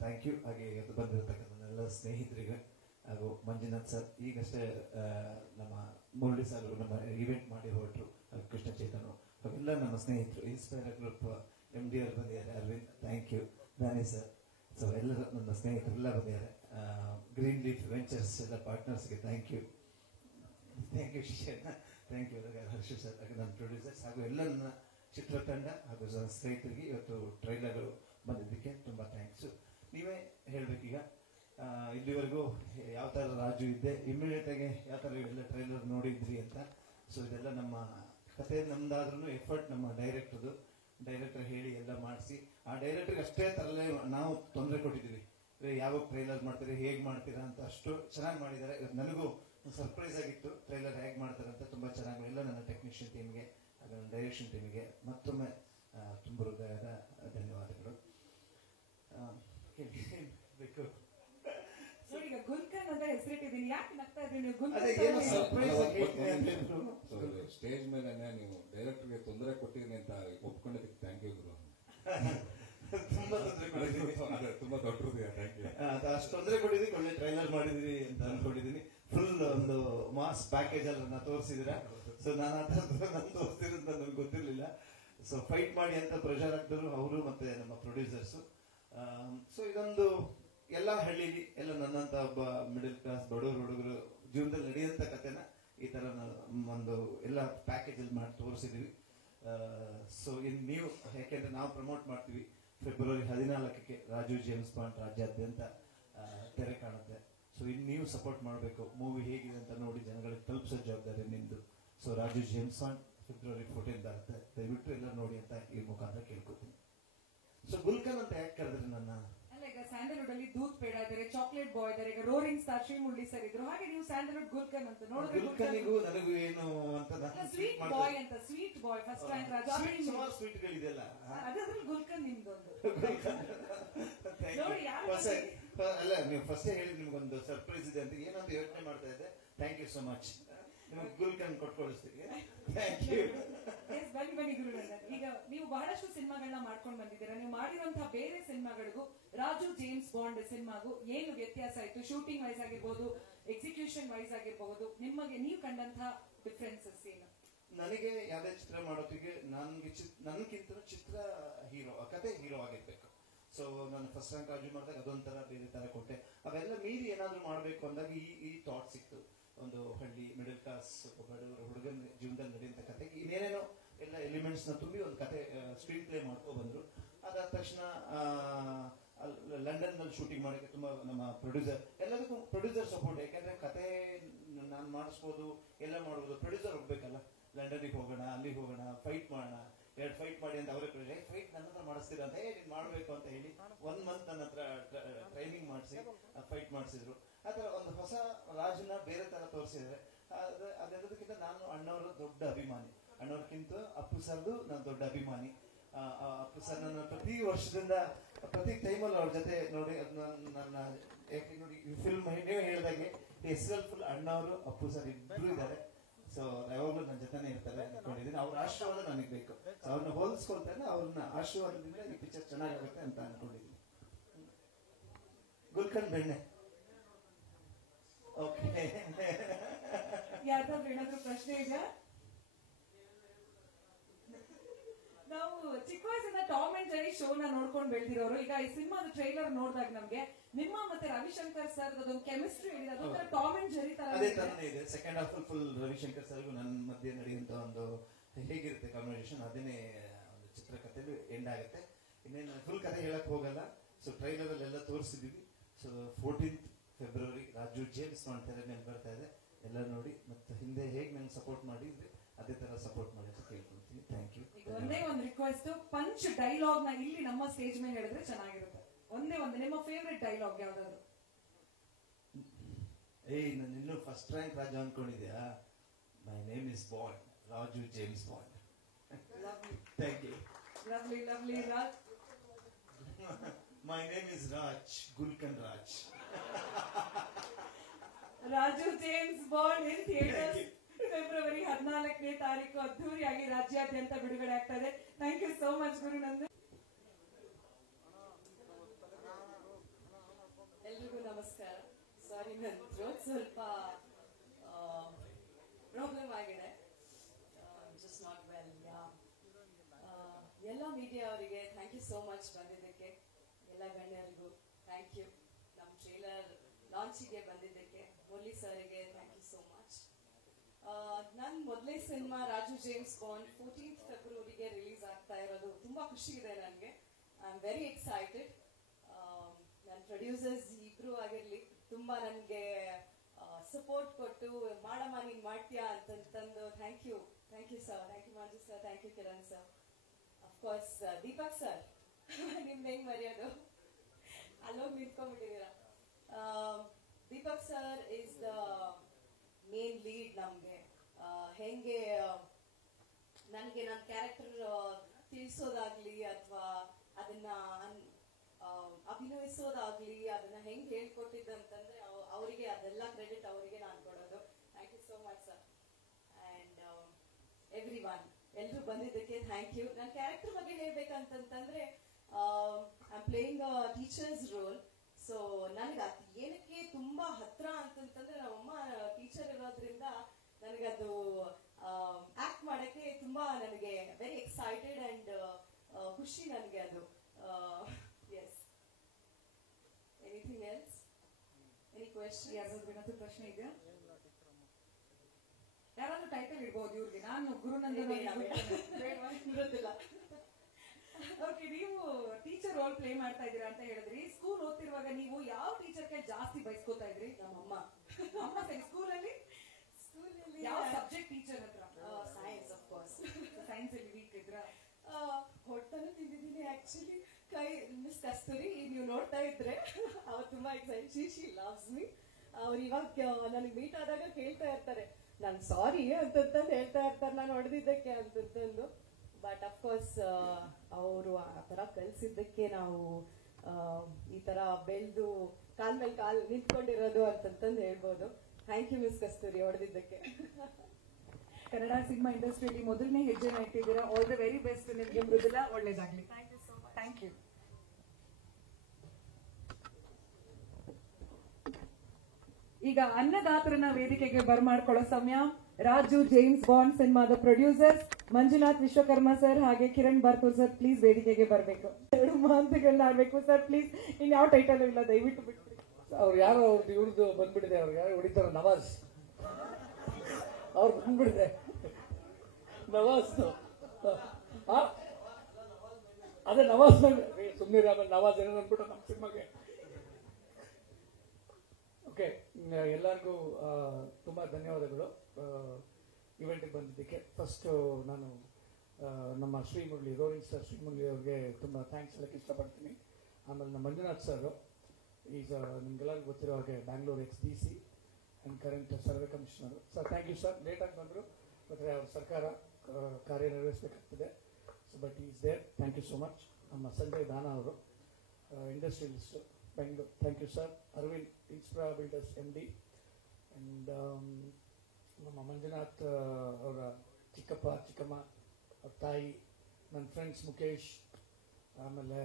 ಥ್ಯಾಂಕ್ ಯು. ಹಾಗೆ ಅದು ಬಂದಿರತಕ್ಕಂಥ ನನ್ನ ಸ್ನೇಹಿತರಿಗೆ ಹಾಗೂ ಮಂಜುನಾಥ್ ಸರ್, ಈಗಷ್ಟೇ ನಮ್ಮ ಮುರಳಿ ಸರ್ ನಮ್ಮ ಇವೆಂಟ್ ಮಾಡಿ ಹೊರಟರು, ಕೃಷ್ಣ ಚೈತನ್ಯ, ಅವೆಲ್ಲ ನಮ್ಮ ಸ್ನೇಹಿತರು. ಇನ್ಸ್ಪೈರ್ ಗ್ರೂಪ್ MD ಬಂದಿದ್ದಾರೆ, Aravind, thank you. Dani sir, so ಎಲ್ಲರೂ ನನ್ನ ಸ್ನೇಹಿತರೆಲ್ಲ ಬಂದಿದ್ದಾರೆ. ಗ್ರೀನ್ ಲೀಫ್ ವೆಂಚರ್ಸ್ ಎಲ್ಲ ಪಾರ್ಟ್ನರ್ಸ್ಗೆ thank you. Thank you Shishir, thank you Harsha sir, ನನ್ನ ಪ್ರೊಡ್ಯೂಸರ್ಸ್ ಹಾಗೂ ಎಲ್ಲ ನನ್ನ ಚಿತ್ರತಂಡ ಹಾಗೂ ಸ್ನೇಹಿತರಿಗೆ ಇವತ್ತು ಟ್ರೈಲರ್ ಬಂದಿದ್ದಕ್ಕೆ ತುಂಬ ಥ್ಯಾಂಕ್ಸು. ನೀವೇ ಹೇಳ್ಬೇಕೀಗ, ಇಲ್ಲಿವರೆಗೂ ಯಾವ ಥರ ರಾಜು ಇದ್ದೆ, ಇಮಿಡಿಯೇಟ್ ಆಗಿ ಯಾವ ಥರ ಎಲ್ಲ ಟ್ರೈಲರ್ ನೋಡಿದ್ರಿ ಅಂತ. ಸೊ ಇದೆಲ್ಲ ನಮ್ಮ ಕತೆ, ನಮ್ದಾದ್ರೂ ಎಫರ್ಟ್ ನಮ್ಮ ಡೈರೆಕ್ಟರ್ ಹೇಳಿ ಎಲ್ಲ ಮಾಡಿಸಿ, ಆ ಡೈರೆಕ್ಟರ್ಗೆ ಅಷ್ಟೇ ತರಲೇ ನಾವು ತೊಂದರೆ ಕೊಟ್ಟಿದ್ದೀವಿ. ಯಾವಾಗ ಟ್ರೈಲರ್ ಮಾಡ್ತೀರಿ, ಹೇಗೆ ಮಾಡ್ತೀರಾ ಅಂತ. ಅಷ್ಟು ಚೆನ್ನಾಗಿ ಮಾಡಿದ್ದಾರೆ. ನನಗೂ ಸರ್ಪ್ರೈಸ್ ಆಗಿತ್ತು ಟ್ರೈಲರ್ ಹೇಗೆ ಮಾಡ್ತಾರೆ ಅಂತ. ತುಂಬ ಚೆನ್ನಾಗಿ ಎಲ್ಲ ನನ್ನ ಟೆಕ್ನಿಷಿಯನ್ ಟೀಮ್ಗೆ ಹಾಗೂ ನನ್ನ ಡೈರೆಕ್ಷನ್ ಟೀಮಿಗೆ ಮತ್ತೊಮ್ಮೆ ತುಂಬ ಹೃದಯದ ಧನ್ಯವಾದಗಳು. ಬೇಕು ನೋಡಿ, ಈಗ ಗುಲ್ಕನ್ ಅಂತ ಹೆಸರಿಟ್ಟಿದ್ದೀನಿ. ಯಾಕೆ ನಗ್ತಾ ಇದ್ದೀನಿ ನೀವು? ಸ್ಟೇಜ್ ಮೇಲೆ ನೀವು ಡೈರೆಕ್ಟರ್ಗೆ ತೊಂದರೆ ಕೊಟ್ಟಿದ್ದೀನಿ ಅಂತ ಒಪ್ಕೊಂಡಿದ್ದಕ್ಕೆ ಥ್ಯಾಂಕ್ ಯು ಗುರು. ತುಂಬಾ ತೊಂದರೆ ಕೊಟ್ಟಿದ್ದೀನಿ, ತುಂಬಾ ದೊಡ್ಡ ಹೃದಯ. Thank you. ಅಷ್ಟು ತೊಂದರೆ ಕೊಟ್ಟಿದ್ದೀನಿ, ಒಳ್ಳೆ ಟ್ರೈಲರ್ ಮಾಡಿದಿರಿ ಅಂತ ಅನ್ಕೊಂಡಿದ್ದೀನಿ. ಫುಲ್ ಒಂದು ಮಾಸ್ ಪ್ಯಾಕೇಜ್ ಅಲ್ಲಿ ತೋರಿಸಿದಿರಾ. ಸೊ ನಾನು ಆ ಥರದ್ದು ನಾನು ತೋರಿಸ್ತಿರೋದು ನನಗೆ ಗೊತ್ತಿರಲಿಲ್ಲ. ಸೊ ಫೈಟ್ ಮಾಡಿ ಅಂತ ಪ್ರೆಷರ್ ಆಗ್ತಾರೆ ಅವರು ಮತ್ತೆ ನಮ್ಮ ಪ್ರೊಡ್ಯೂಸರ್ಸು. ಸೊ ಇದೊಂದು ಎಲ್ಲ ಹಳ್ಳಿಲಿ ಎಲ್ಲ ನನ್ನಂತ ಒಬ್ಬ ಮಿಡಲ್ ಕ್ಲಾಸ್ ಬಡವರು ಹುಡುಗರು ಜೀವನದಲ್ಲಿ ನಡೆಯುವಂತ ಕಥೆನ ಈ ತರ ಒಂದು ಎಲ್ಲ ಪ್ಯಾಕೇಜ್ ಅಲ್ಲಿ ಮಾಡಿ ತೋರಿಸಿದೀವಿ. ಸೊ ಇನ್ ನೀವು, ಯಾಕೆಂದ್ರೆ ನಾವು ಪ್ರಮೋಟ್ ಮಾಡ್ತೀವಿ ಫೆಬ್ರವರಿ 14ಕ್ಕೆ ರಾಜು ಜೇಮ್ಸ್ ಬಾಂಡ್ ರಾಜ್ಯಾದ್ಯಂತ ತೆರೆ ಕಾಣುತ್ತೆ. ಸೊ ಇನ್ ನೀವು ಸಪೋರ್ಟ್ ಮಾಡಬೇಕು. ಮೂವಿ ಹೇಗಿದೆ ಅಂತ ನೋಡಿ ಜನಗಳಿಗೆ ತಲುಪಿಸೋ ಜವಾಬ್ದಾರಿ ನಿಮ್ದು. So Raju James bond February 14 ಬರುತ್ತೆ, ದಯವಿಟ್ಟು ಎಲ್ಲ ನೋಡಿ ಅಂತ ಈ ಮುಖಾಂತರ ಕೇಳ್ಕೊತೀನಿ. ಸೊ ಗುಲ್ಕನ್ ಅಂತ ಯಾಕೆ ಕರೆದ್ರಿ ನನ್ನ? ಈಗ ಸ್ಯಾಂಡಲ್ವುಡ್ ಅಲ್ಲಿ ದೂತ್ ಪೇಡ ಇದ್ದಾರೆ, ಚಾಕ್ಲೇಟ್ ಬಾಯ್ ಇದ್ದಾರೆ, ಈಗ ರೋರಿಂಗ್ ಸ್ಟಾರ್ ಶ್ರೀಮುರಳಿ ಸರ್ ಇದ್ರು. ಹಾಗೆ ನೀವು ಸ್ಯಾಂಡಲ್ವುಡ್ ಗುಲ್ಕನ್ ಅಂತ ನೋಡಿದ್ರೆ ಗುಲ್ಕನಿಗೂ ನನಗೂ ಏನು ಅಂತ ಸ್ವೀಟ್ ಬಾಯ್ ಅಂತ. ಸ್ವೀಟ್ ಬಾಯ್ ಫಸ್ಟ್ ರ್ಯಾಂಕ್ ರಾಜ. ಸುಮಾರು ಸ್ವೀಟ್ ಗಳಿದೆಲ್ಲ, ಅದ್ರಲ್ಲಿ ಗುಲ್ಕನ್ ನಿಮ್ದೊಂದು ನೋಡಿ. ಅಲ್ಲ, ನೀವು ಫಸ್ಟ್ ಹೇಳಿ ನಿಮ್ಗೊಂದು ಸರ್ಪ್ರೈಸ್ ಇದೆ ಅಂತ ಏನಂತ ಯೋಚನೆ ಮಾಡ್ತಾ ಇದ್ದೆ. Thank you so much. ನಿಮಗೆ ಗುಲ್ಕನ್ ಕೊಟ್ಕೊಳಿಸ್ತೀವಿ. Thank you. ಬನ್ನಿ ಗುರುನಂದನ್. ಈಗ ನೀವು ಬಹಳಷ್ಟು ಸಿನಿಮಾಗಳನ್ನ ಮಾಡ್ಕೊಂಡು ಬಂದಿದ್ದೀರಾ. ನೀವು ಮಾಡಿರುವಂತಹ ಬೇರೆ ಸಿನಿಮಾಗಳಿಗೂ ರಾಜು ಜೇಮ್ಸ್ ಬಾಂಡ್ ಸಿನಿಮಾಗೂ ಏನು ವ್ಯತ್ಯಾಸ ಆಯ್ತು? ಶೂಟಿಂಗ್ ವೈಸ್ ಆಗಿರ್ಬೋದು, ಎಕ್ಸಿಕ್ಯೂಷನ್ ವೈಸ್ ಆಗಿರಬಹುದು, ನಿಮಗೆ ನೀವು ಕಂಡಂತಹ ಡಿಫ್ರೆನ್ಸಸ್ ಏನು? ನನಗೆ ಯಾವುದೇ ಚಿತ್ರ ಮಾಡೋದಿಗೆ ನನ್ಗಿಂತ ಚಿತ್ರ ಹೀರೋ, ಕತೆ ಹೀರೋ ಆಗಿರ್ಬೇಕು. ಸೊ ನಾನು ಫಸ್ಟ್ ರ್ಯಾಂಕ್ ರಾಜು ಮಾಡಿದಾಗ ಅದೊಂಥರ ಬೇರೆ ತರ ಕೊಟ್ಟೆ. ಅವೆಲ್ಲ ಮೀರಿ ಏನಾದ್ರು ಮಾಡಬೇಕು ಅಂದಾಗ ಈ ಥಾಟ್ ಸಿಕ್ತು. ಒಂದು ಹಳ್ಳಿ ಮಿಡಲ್ ಕ್ಲಾಸ್ ಬಡವರ ಹುಡುಗನ ಜೀವನದಲ್ಲಿ ನಡೆಯುವಂತ ಕತೆ ಇನ್ನೇನೇನೋ ಎಲ್ಲ ಎಲಿಮೆಂಟ್ಸ್ ನ ತುಂಬಿ ಒಂದು ಕತೆ ಸ್ಕ್ರೀನ್ ಪ್ಲೇ ಮಾಡ್ಕೊ ಬಂದ್ರು. ಅದಾದ ತಕ್ಷಣ ಲಂಡನ್ ನಲ್ಲಿ ಶೂಟಿಂಗ್ ಮಾಡಕ್ಕೆ ತುಂಬಾ ನಮ್ಮ ಪ್ರೊಡ್ಯೂಸರ್ ಎಲ್ಲದಕ್ಕೂ ಪ್ರೊಡ್ಯೂಸರ್ ಸಪೋರ್ಟ್. ಯಾಕಂದ್ರೆ ಕತೆ ನಾನು ಮಾಡಿಸ್ಬೋದು ಎಲ್ಲ ಮಾಡ್ಬೋದು, ಪ್ರೊಡ್ಯೂಸರ್ ಹೋಗ್ಬೇಕಲ್ಲ. ಲಂಡನ್ಗೆ ಹೋಗೋಣ, ಅಲ್ಲಿಗೆ ಹೋಗೋಣ, ಫೈಟ್ ಮಾಡೋಣ, 2 ಫೈಟ್ ಮಾಡಿ ಅಂತ ಅವರೇ ಫೈಟ್ ನನ್ನ ಹತ್ರ ಮಾಡಿಸ್ತೀರ ಅಂತ ನೀನ್ ಮಾಡ್ಬೇಕು ಅಂತ ಹೇಳಿ 1 ಮಂತ್ ನನ್ನ ಹತ್ರ ಟ್ರೈನಿಂಗ್ ಮಾಡಿಸಿ ಫೈಟ್ ಮಾಡಿಸಿದ್ರು. ಆತರ ಒಂದು ಹೊಸ ರಾಜನ ಬೇರೆ ತರ ತೋರಿಸಿದ್ರೆ ಅದೆಲ್ಲದಕ್ಕಿಂತ ನಾನು ಅಣ್ಣವರ ದೊಡ್ಡ ಅಭಿಮಾನಿ. ಅಣ್ಣವ್ರಕ್ಕಿಂತ ಅಪ್ಪು ಸರ್ದು ನಾನು ದೊಡ್ಡ ಅಭಿಮಾನಿ. ಅಪ್ಪು ಸರ್ ನನ್ನ ಪ್ರತಿ ವರ್ಷದಿಂದ ಪ್ರತಿ ಟೈಮಲ್ಲಿ ಅವ್ರ ಜೊತೆ ನೋಡಿ ನನ್ನ ಯಾಕೆ ನೋಡಿ ಈ ಫಿಲ್ಮ್ ನೀವು ಹೇಳಿದಾಗೆ ಹೆಸರಲ್ಲಿ ಫುಲ್ ಅಣ್ಣವರು ಅಪ್ಪು ಸರ್ ಇಬ್ರು ಇದ್ದಾರೆ. ಸೊ ಯಾವಾಗಲೂ ನನ್ನ ಜೊತೆನೇ ಇರ್ತಾರೆ ಅನ್ಕೊಂಡಿದ್ದೀನಿ. ಅವ್ರ ಆಶೀರ್ವಾದ ನನಗೆ ಬೇಕು. ಅವ್ರನ್ನ ಹೋಲಿಸ್ಕೊಳ್ತಾರೆ, ಅವ್ರನ್ನ ಆಶೀರ್ವಾದದಿಂದ ಈ ಪಿಕ್ಚರ್ ಚೆನ್ನಾಗಾಗುತ್ತೆ ಅಂತ ಅನ್ಕೊಂಡಿದ್ದೀನಿ. ಗುಲ್ಕಂದ್ ಬೆಣ್ಣೆ. ಓಕೆ, ಯಾರ್ದಾದ್ರು ಏನಾದ್ರು ಪ್ರಶ್ನೆ ಇದೆಯಾ? ನಾವು ಚಿಕ್ಕ ವಯಸ್ಸಿಂದ ಟಾಮ್ ಅಂಡ್ ಜೆರಿ ಶೋನ ನೋಡ್ಕೊಂಡು ಬೆಳೆದಿರೋರು. ಈಗ ಈ ಸಿನಿಮಾದ ಟ್ರೈಲರ್ ನೋಡಿದಾಗ ನಮ್ಗೆ ನಿಮ್ಮ ಮತ್ತೆ ರವಿಶಂಕರ್ ಸರ್ ಅದೊಂದು ಕೆಮಿಸ್ಟ್ರಿ ಇದೆ, ಅದೊಂಥರ ಟಾಮ್ ಅಂಡ್ ಜೆರಿ ತರ ಅದೇ ತರನೇ ಇದೆ. ಸೆಕೆಂಡ್ ಹಾಫ್ ಫುಲ್ ರವಿಶಂಕರ್ ಸರ್ಗೂ ನನ್ನ ಮಧ್ಯೆ ನಡೆಯುವಂತ ಒಂದು ಹೇಗಿರುತ್ತೆ ಕಾನ್ವರ್ಸೇಷನ್, ಅದನ್ನೇ ಒಂದು ಚಿತ್ರಕಥೆಯಲ್ಲಿ ಎಂಡ್ ಆಗುತ್ತೆ. ಇನ್ನೇನು ಫುಲ್ ಕಥೆ ಹೇಳಕ್ ಹೋಗಲ್ಲ. ಸೊ ಟ್ರೈಲರ್ ಅಲ್ಲೆಲ್ಲ ತೋರಿಸಿದೀವಿ. So 14th February Raju James ತೆರೆ ಮೇಲೆ ಬರ್ತಾ ಇದೆ. ಎಲ್ಲ ನೋಡಿ ಮತ್ತೆ ಹಿಂದೆ ಹೇಗೆ ನಂಗೆ ಸಪೋರ್ಟ್ ಮಾಡಿದ್ರೆ ಅದೇ ತರ ಸಪೋರ್ಟ್ ಮಾಡಿ ಅಂತ ಕೇಳ್ಕೊಳ್ತೀನಿ. Thank you. ಒಂದೇ ಒಂದು ರಿಕ್ವೆಸ್ಟ್, ಪಂಚ್ ಡೈಲಾಗ್ ನ ಇಲ್ಲಿ ನಮ್ಮ ಸ್ಟೇಜ್ ಮೇಲೆ ಹೇಳಿದ್ರೆ ಚೆನ್ನಾಗಿರುತ್ತೆ. ಒಂದೇ ಒಂದು ನಿಮ್ಮ ಫೇವ್ರೆಟ್ ಡೈಲಾಗ್ ಯಾವ್ದಾದ್ರು? ನಾನು ಇನ್ನೂ ಫಸ್ಟ್ ರ್ಯಾಂಕ್ ರಾಜು ಅನ್ಕೊಂಡಿದ್ಯಾ? My name is Bond, Raju James Bond. Thank you. Lovely lovely. Raj, my name is Raj, Gulkan Raj. Raju James Bond in theatre February 14ನೇ ತಾರೀಕು ಅದ್ದೂರಿಯಾಗಿ ರಾಜ್ಯಾದ್ಯಂತ ಬಿಡುಗಡೆ ಆಗ್ತಾ ಇದೆ. Thank you so much Gurunandan. ಎಲ್ರಿಗೂ ನಮಸ್ಕಾರ. ಸಾರಿ, ನನ್ನ ಥ್ರೋಟ್ ಸ್ವಲ್ಪ ಪ್ರಾಬ್ಲಮ್ ಆಗಿದೆ. Just not well. ಎಲ್ಲ ಮೀಡಿಯಾ ಅವರಿಗೆ ಥ್ಯಾಂಕ್ ಯು ಸೋ ಮಚ್ ಬಂದಿದ್ದಕ್ಕೆ. ಎಲ್ಲ ಗಣ್ಯರಿಗೂ ಥ್ಯಾಂಕ್ ಯು. ನಮ್ಮ ಟ್ರೇಲರ್ ಲಾಂಚಿಗೆ ಬಂದಿದ್ದಕ್ಕೆ ಮುರಳಿ ಸರ್ಗೆ ಥ್ಯಾಂಕ್ ಯು ಸೋ ಮಚ್. ನನ್ನ ಮೊದಲೇ cinema Raju James Bond 14th ಫೆಬ್ರವರಿಗೆ ರಿಲೀಸ್ ಆಗ್ತಾ ಇರೋದು ತುಂಬಾ ಖುಷಿ ಇದೆ ನನಗೆ. I am very excited. ನನ್ನ ಪ್ರೊಡ್ಯೂಸರ್ಸ್ ಇಬ್ರು ಆಗಿರ್ಲಿ ತುಂಬಾ ನನಗೆ ಸಪೋರ್ಟ್ ಕೊಟ್ಟು ಮಾಡಮ್ಮ ನೀನ್ ಮಾಡ್ತೀಯಾ ಅಂತಂದು thank you sir. Thank you Manju sir, thank you Kiran sir, of course Deepak sir. ನಿಮ್ದು ಹೆಂಗ್ ಮರೆಯೋದು, ಅಲ್ಲೋಗಿ ನಿಂತ್ಕೊಂಡ್ಬಿಟ್ಟಿದ್ದೀರಾ. Deepak sir is the main lead. ನಮ್ಗೆ ಹೆಂಗೆ ನನಗೆ ನನ್ನ ಕ್ಯಾರೆಕ್ಟರ್ ತಿಳಿಸೋದಾಗ್ಲಿ ಅಥವಾ ಅದನ್ನ ಅಭಿನಯಿಸೋದಾಗ್ಲಿ ಅದನ್ನ ಹೆಂಗ್ ಹೇಳ್ಕೊಟ್ಟಿದ್ದಂತಂದ್ರೆ ಅವರಿಗೆ ಅದೆಲ್ಲ ಕ್ರೆಡಿಟ್ ಅವರಿಗೆ ನಾನು ಕೊಡೋದು. Thank you so much sir. And every, ಎಲ್ರು ಬಂದಿದ್ದಕ್ಕೆ ಥ್ಯಾಂಕ್ ಯು. ನನ್ನ ಕ್ಯಾರೆಕ್ಟರ್ ಬಗ್ಗೆ ಹೇಳ್ಬೇಕಂತಂದ್ರೆ I am playing a teachers role. So ನನಗೆ ಅದು ಏನಕ್ಕೆ ತುಂಬಾ ಹತ್ರ ಅಂತಂತಂದ್ರೆ ನಮ್ಮಮ್ಮ ಟೀಚರ್ ಇರೋದ್ರಿಂದ ನನಗದು ಆಕ್ಟ್ ಮಾಡಕ್ಕೆ ತುಂಬಾ ನನಗೆ ವೆರಿ ಎಕ್ಸೈಟೆಡ್ ಅಂಡ್ ಖುಷಿ ನನಗೆ ಅದು. Yes. Anything else? Any question? ಯಾರಾದ್ರೂ ಏನಾದ್ರು ಪ್ರಶ್ನೆ ಇದೆಯಾ? ಯಾರಾದ್ರೂ ಟೈಟಲ್ ಇಡ್ಬೋದು ಇವ್ರಿಗೆ. ನಾನು ಗುರುನಂದನ್ ಇರೋದಿಲ್ಲ. ಓಕೆ, ನೀವು ಟೀಚರ್ ರೋಲ್ ಪ್ಲೇ ಮಾಡ್ತಾ ಇದ್ದೀರಾ ಅಂತ ಹೇಳಿದ್ರಿ. ಸ್ಕೂಲ್ ಓದ್ತಿರುವಾಗ ನೀವು ಯಾವ ಟೀಚರ್ಗೆ ಜಾಸ್ತಿ ಬೈಸ್ಕೋತಾ ಇದ್ರಿ? ನಮ್ಮಮ್ಮ. ಅಮ್ಮ ಸರಿ. ಸ್ಕೂಲಲ್ಲಿ ಯಾವ ಸಬ್ಜೆಕ್ಟ್ ಟೀಚರ್ ಹತ್ರ? Science, of course. ಸೈನ್ಸ್ ಅಲ್ಲಿ ವೀಕ್ ಇದ್ರ? ಹೊಟ್ಟೆನೂ ತಿಂದಿದ್ದೀನಿ ಆಕ್ಚುಲಿ. ಕೈ ಮಿಸ್ ಕಸ್ತೂರಿ ನೀವು ನೋಡ್ತಾ ಇದ್ರೆ ಅವ್ರು ತುಂಬಾ ಎಕ್ಸೈಟೆಡ್. She loves me. ಅವ್ರು ಇವಾಗ ನನಗೆ ಮೀಟ್ ಆದಾಗ ಕೇಳ್ತಾ ಇರ್ತಾರೆ, ನಾನು ಸಾರಿ ಅಂತಂದು ಹೇಳ್ತಾ ಇರ್ತಾರೆ ನಾನು ಹೊಡೆದಿದ್ದಕ್ಕೆ ಅಂತಂದು. ಬಟ್ ಅಫ್ಕೋರ್ಸ್ ಅವರು ಆ ತರ ಕಲ್ಸಿದ್ದಕ್ಕೆ ನಾವು ಈ ತರ ಬೆಳೆದು ಕಾಲ್ ಮೇಲೆ ಕಾಲ್ ನಿಂತ್ಕೊಂಡಿರೋದು ಅಂತಂದು ಹೇಳ್ಬೋದು. ಥ್ಯಾಂಕ್ ಯು ಮಿಸ್ ಕಸ್ತೂರಿ ಹೊಡೆದಿದ್ದಕ್ಕೆ. ಕನ್ನಡ ಸಿನಿಮಾ ಇಂಡಸ್ಟ್ರಿಯಲ್ಲಿ ಮೊದಲನೇ ಹೆಜ್ಜೆನ ಇಟ್ಟಿದ್ದೀರಾ. ಆಲ್ ದ ವೆರಿ ಬೆಸ್ಟ್ ನಿಮ್ಗೆ. ಮೃದುಲಾ, ಒಳ್ಳೇದಾಗ್ಲಿ. Thank you. ಈಗ ಅನ್ನದಾತರನ್ನ ವೇದಿಕೆಗೆ ಬರ್ಮಾಡ್ಕೊಳ್ಳೋ ಸಮಯ. ರಾಜು ಜೇಮ್ಸ್ ಬಾಂಡ್ ಸಿನಿಮಾದ ಪ್ರೊಡ್ಯೂಸರ್ಸ್ ಮಂಜುನಾಥ್ ವಿಶ್ವಕರ್ಮ ಸರ್ ಹಾಗೆ ಕಿರಣ್ ಬಾರ್ತೂರ್ ಸರ್ ಪ್ಲೀಸ್ ವೇದಿಕೆಗೆ ಬರಬೇಕು. 2 ಮಾತುಗಳನ್ನ ಆಡ್ಬೇಕು ಸರ್ ಪ್ಲೀಸ್. ಇನ್ಯಾವ ಟೈಟಲ್ ಇಲ್ಲ, ದಯವಿಟ್ಟು ಬಿಟ್ಬಿಡಿ. ಅವ್ರು ಯಾರೋ ಅವ್ರದ್ದು ಇವ್ರದ್ದು ಬಂದ್ಬಿಟ್ಟಿದೆ, ಅವ್ರಿಗೆ ಯಾರು ಹೊಡಿತಾರ ನವಾಜ್, ಅವ್ರು ಬಂದ್ಬಿಟ್ಟಿದೆ ನವಾಜ್. ಅದೇ ನವಾಜ್ ಸುಮ್ಮನೆ ಆಮೇಲೆ ನವಾಜ್ ಏನೋ ಅಂದ್ಬಿಟ್ಟು ನಮ್ಮ ಸಿನಿಮಾಗೆ. ಓಕೆ, ಎಲ್ಲರಿಗೂ ತುಂಬ ಧನ್ಯವಾದಗಳು ಇವೆಂಟಿಗೆ ಬಂದಿದ್ದಕ್ಕೆ. ಫಸ್ಟು ನಾನು ನಮ್ಮ ಶ್ರೀಮುರಳಿ, ರೋಲಿಂಗ್ ಸ್ಟಾರ್ ಶ್ರೀಮುರಳಿ ಅವ್ರಿಗೆ ತುಂಬ ಥ್ಯಾಂಕ್ಸ್ ಹೇಳಕ್ಕೆ ಇಷ್ಟಪಡ್ತೀನಿ. ಆಮೇಲೆ ನಮ್ಮ ಮಂಜುನಾಥ್ ಸರ್ ಈಸ್ ನಿಮ್ಗೆಲ್ಲರಿಗೂ ಗೊತ್ತಿರೋ ಹಾಗೆ Bangalore XDC and current survey commissioner. Sir thank you sir. ಲೇಟಾಗಿ ಬಂದರು, ಆದರೆ ಅವ್ರ ಸರ್ಕಾರ ಕಾರ್ಯನಿರ್ವಹಿಸಬೇಕಾಗ್ತದೆ. So but is there, thank you so much. ನಮ್ಮ ಸಂಜಯ್ ದಾನ ಅವರು industrialist Bengaluru, thank you sir. Aravind Inspira builders MD and ನಮ್ಮ ಮಂಜುನಾಥ್ ಅವರ ಚಿಕ್ಕಪ್ಪ ಚಿಕ್ಕಮ್ಮ, ಅವ್ರ ತಾಯಿ, ನನ್ನ ಫ್ರೆಂಡ್ಸ್ ಮುಖೇಶ್, ಆಮೇಲೆ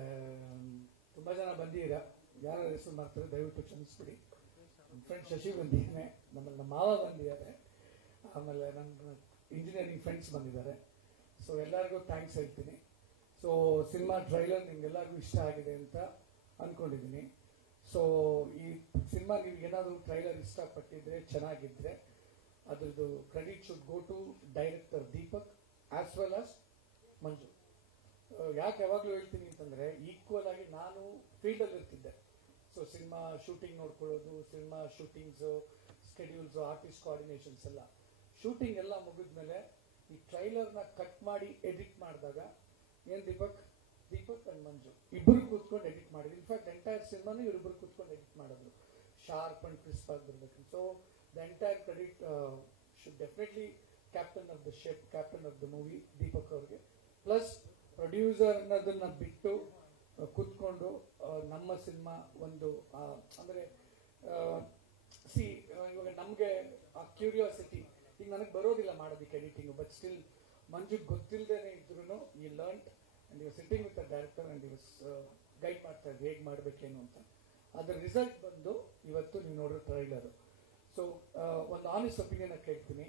ತುಂಬ ಜನ ಬಂದಿದ್ದೀರ. ಯಾರ ಹೆಸರು ಮಾಡ್ತಾರೆ ದಯವಿಟ್ಟು ಕ್ಷಮಿಸ್ಬಿಡಿ. ನಮ್ಮ ಫ್ರೆಂಡ್ ಶಶಿ ಬಂದಿದ್ದಾನೆ, ನಮ್ಮಲ್ಲಿ ನಮ್ಮ ಮಾವ ಬಂದಿದ್ದಾರೆ, ಆಮೇಲೆ ನನ್ನ ಇಂಜಿನಿಯರಿಂಗ್ ಫ್ರೆಂಡ್ಸ್ ಬಂದಿದ್ದಾರೆ. ಸೊ ಎಲ್ಲರಿಗೂ ಥ್ಯಾಂಕ್ಸ್ ಹೇಳ್ತೀನಿ. ಸೊ ಸಿನಿಮಾ ಟ್ರೈಲರ್ ನಿಮ್ಗೆಲ್ಲರಿಗೂ ಇಷ್ಟ ಆಗಿದೆ ಅಂತ ಅಂದ್ಕೊಂಡಿದ್ದೀನಿ. ಸೊ ಈ ಸಿನಿಮಾ ನೀವು ಏನಾದರೂ ಟ್ರೈಲರ್ ಇಷ್ಟಪಟ್ಟಿದ್ರೆ, ಚೆನ್ನಾಗಿದ್ದರೆ, ಅದ್ರದ್ದು credit should go to director Deepak as well as Manju. ಯಾಕೆ ಯಾವಾಗಲೂ ಹೇಳ್ತೀನಿ ಅಂತಂದರೆ, ಈಕ್ವಲ್ ಆಗಿ ನಾನು ಫೀಲ್ಡಲ್ಲಿ ಇರ್ತಿದ್ದೆ. ಸೊ ಸಿನಿಮಾ ಶೂಟಿಂಗ್ ನೋಡ್ಕೊಳ್ಳೋದು, cinema shootings, schedules, artist coordinations ಎಲ್ಲ, ಶೂಟಿಂಗ್ ಎಲ್ಲ ಮುಗಿದ್ಮೇಲೆ ಈ ಟ್ರೈಲರ್ನ ಕಟ್ ಮಾಡಿ ಎಡಿಟ್ ಮಾಡಿದಾಗ ಏನು ದೀಪಕ್ ಆ್ಯಂಡ್ ಮಂಜು ಇಬ್ಬರು ಕೂತ್ಕೊಂಡು ಎಡಿಟ್ ಮಾಡಿದ್ರು. ಇನ್ಫ್ಯಾಕ್ಟ್ ಎಂಟೈರ್ ಸಿನಿಮಾನು ಇವರಿಬ್ಬರು ಕೂತ್ಕೊಂಡು ಎಡಿಟ್ ಮಾಡಿದ್ರು, ಶಾರ್ಪ್ ಆ್ಯಂಡ್ ಕ್ರಿಸ್ಪ್ ಆಗಿ ಬರಬೇಕು. So the entire credit should definitely captain of the ship, captain of the movie Deepak ಅವ್ರಿಗೆ. ಪ್ಲಸ್ ಪ್ರೊಡ್ಯೂಸರ್ ಅನ್ನೋದನ್ನ ಬಿಟ್ಟು ಕೂತ್ಕೊಂಡು ನಮ್ಮ ಸಿನಿಮಾ ಒಂದು ಅಂದರೆ ಇವಾಗ ನಮಗೆ ಆ ಕ್ಯೂರಿಯಾಸಿಟಿ, ಈಗ ನನಗೆ ಬರೋದಿಲ್ಲ ಮಾಡೋದಕ್ಕೆ ಎಡಿಟಿಂಗು, ಬಟ್ ಸ್ಟಿಲ್ ಮಂಜುಗೆ ಗೊತ್ತಿಲ್ಲದೇನೆ ಇದ್ರೂ ಈ ಲರ್ನ್ಡ್ ಆ್ಯಂಡ್ ಇವಾಗ sitting with the director and ಇವಾಗ ಗೈಡ್ ಮಾಡ್ತಾ ಇದ್ದೆ ಹೇಗೆ ಮಾಡಬೇಕೇನು ಅಂತ. ಅದರ ರಿಸಲ್ಟ್ ಬಂದು ಇವತ್ತು ನೀವು ನೋಡಿರೋ ಟ್ರೈಲರು. ಸೊ ಒಂದು ಆನೆಸ್ಟ್ ಒಪಿನಿಯನ್ ಕೇಳ್ತೀನಿ,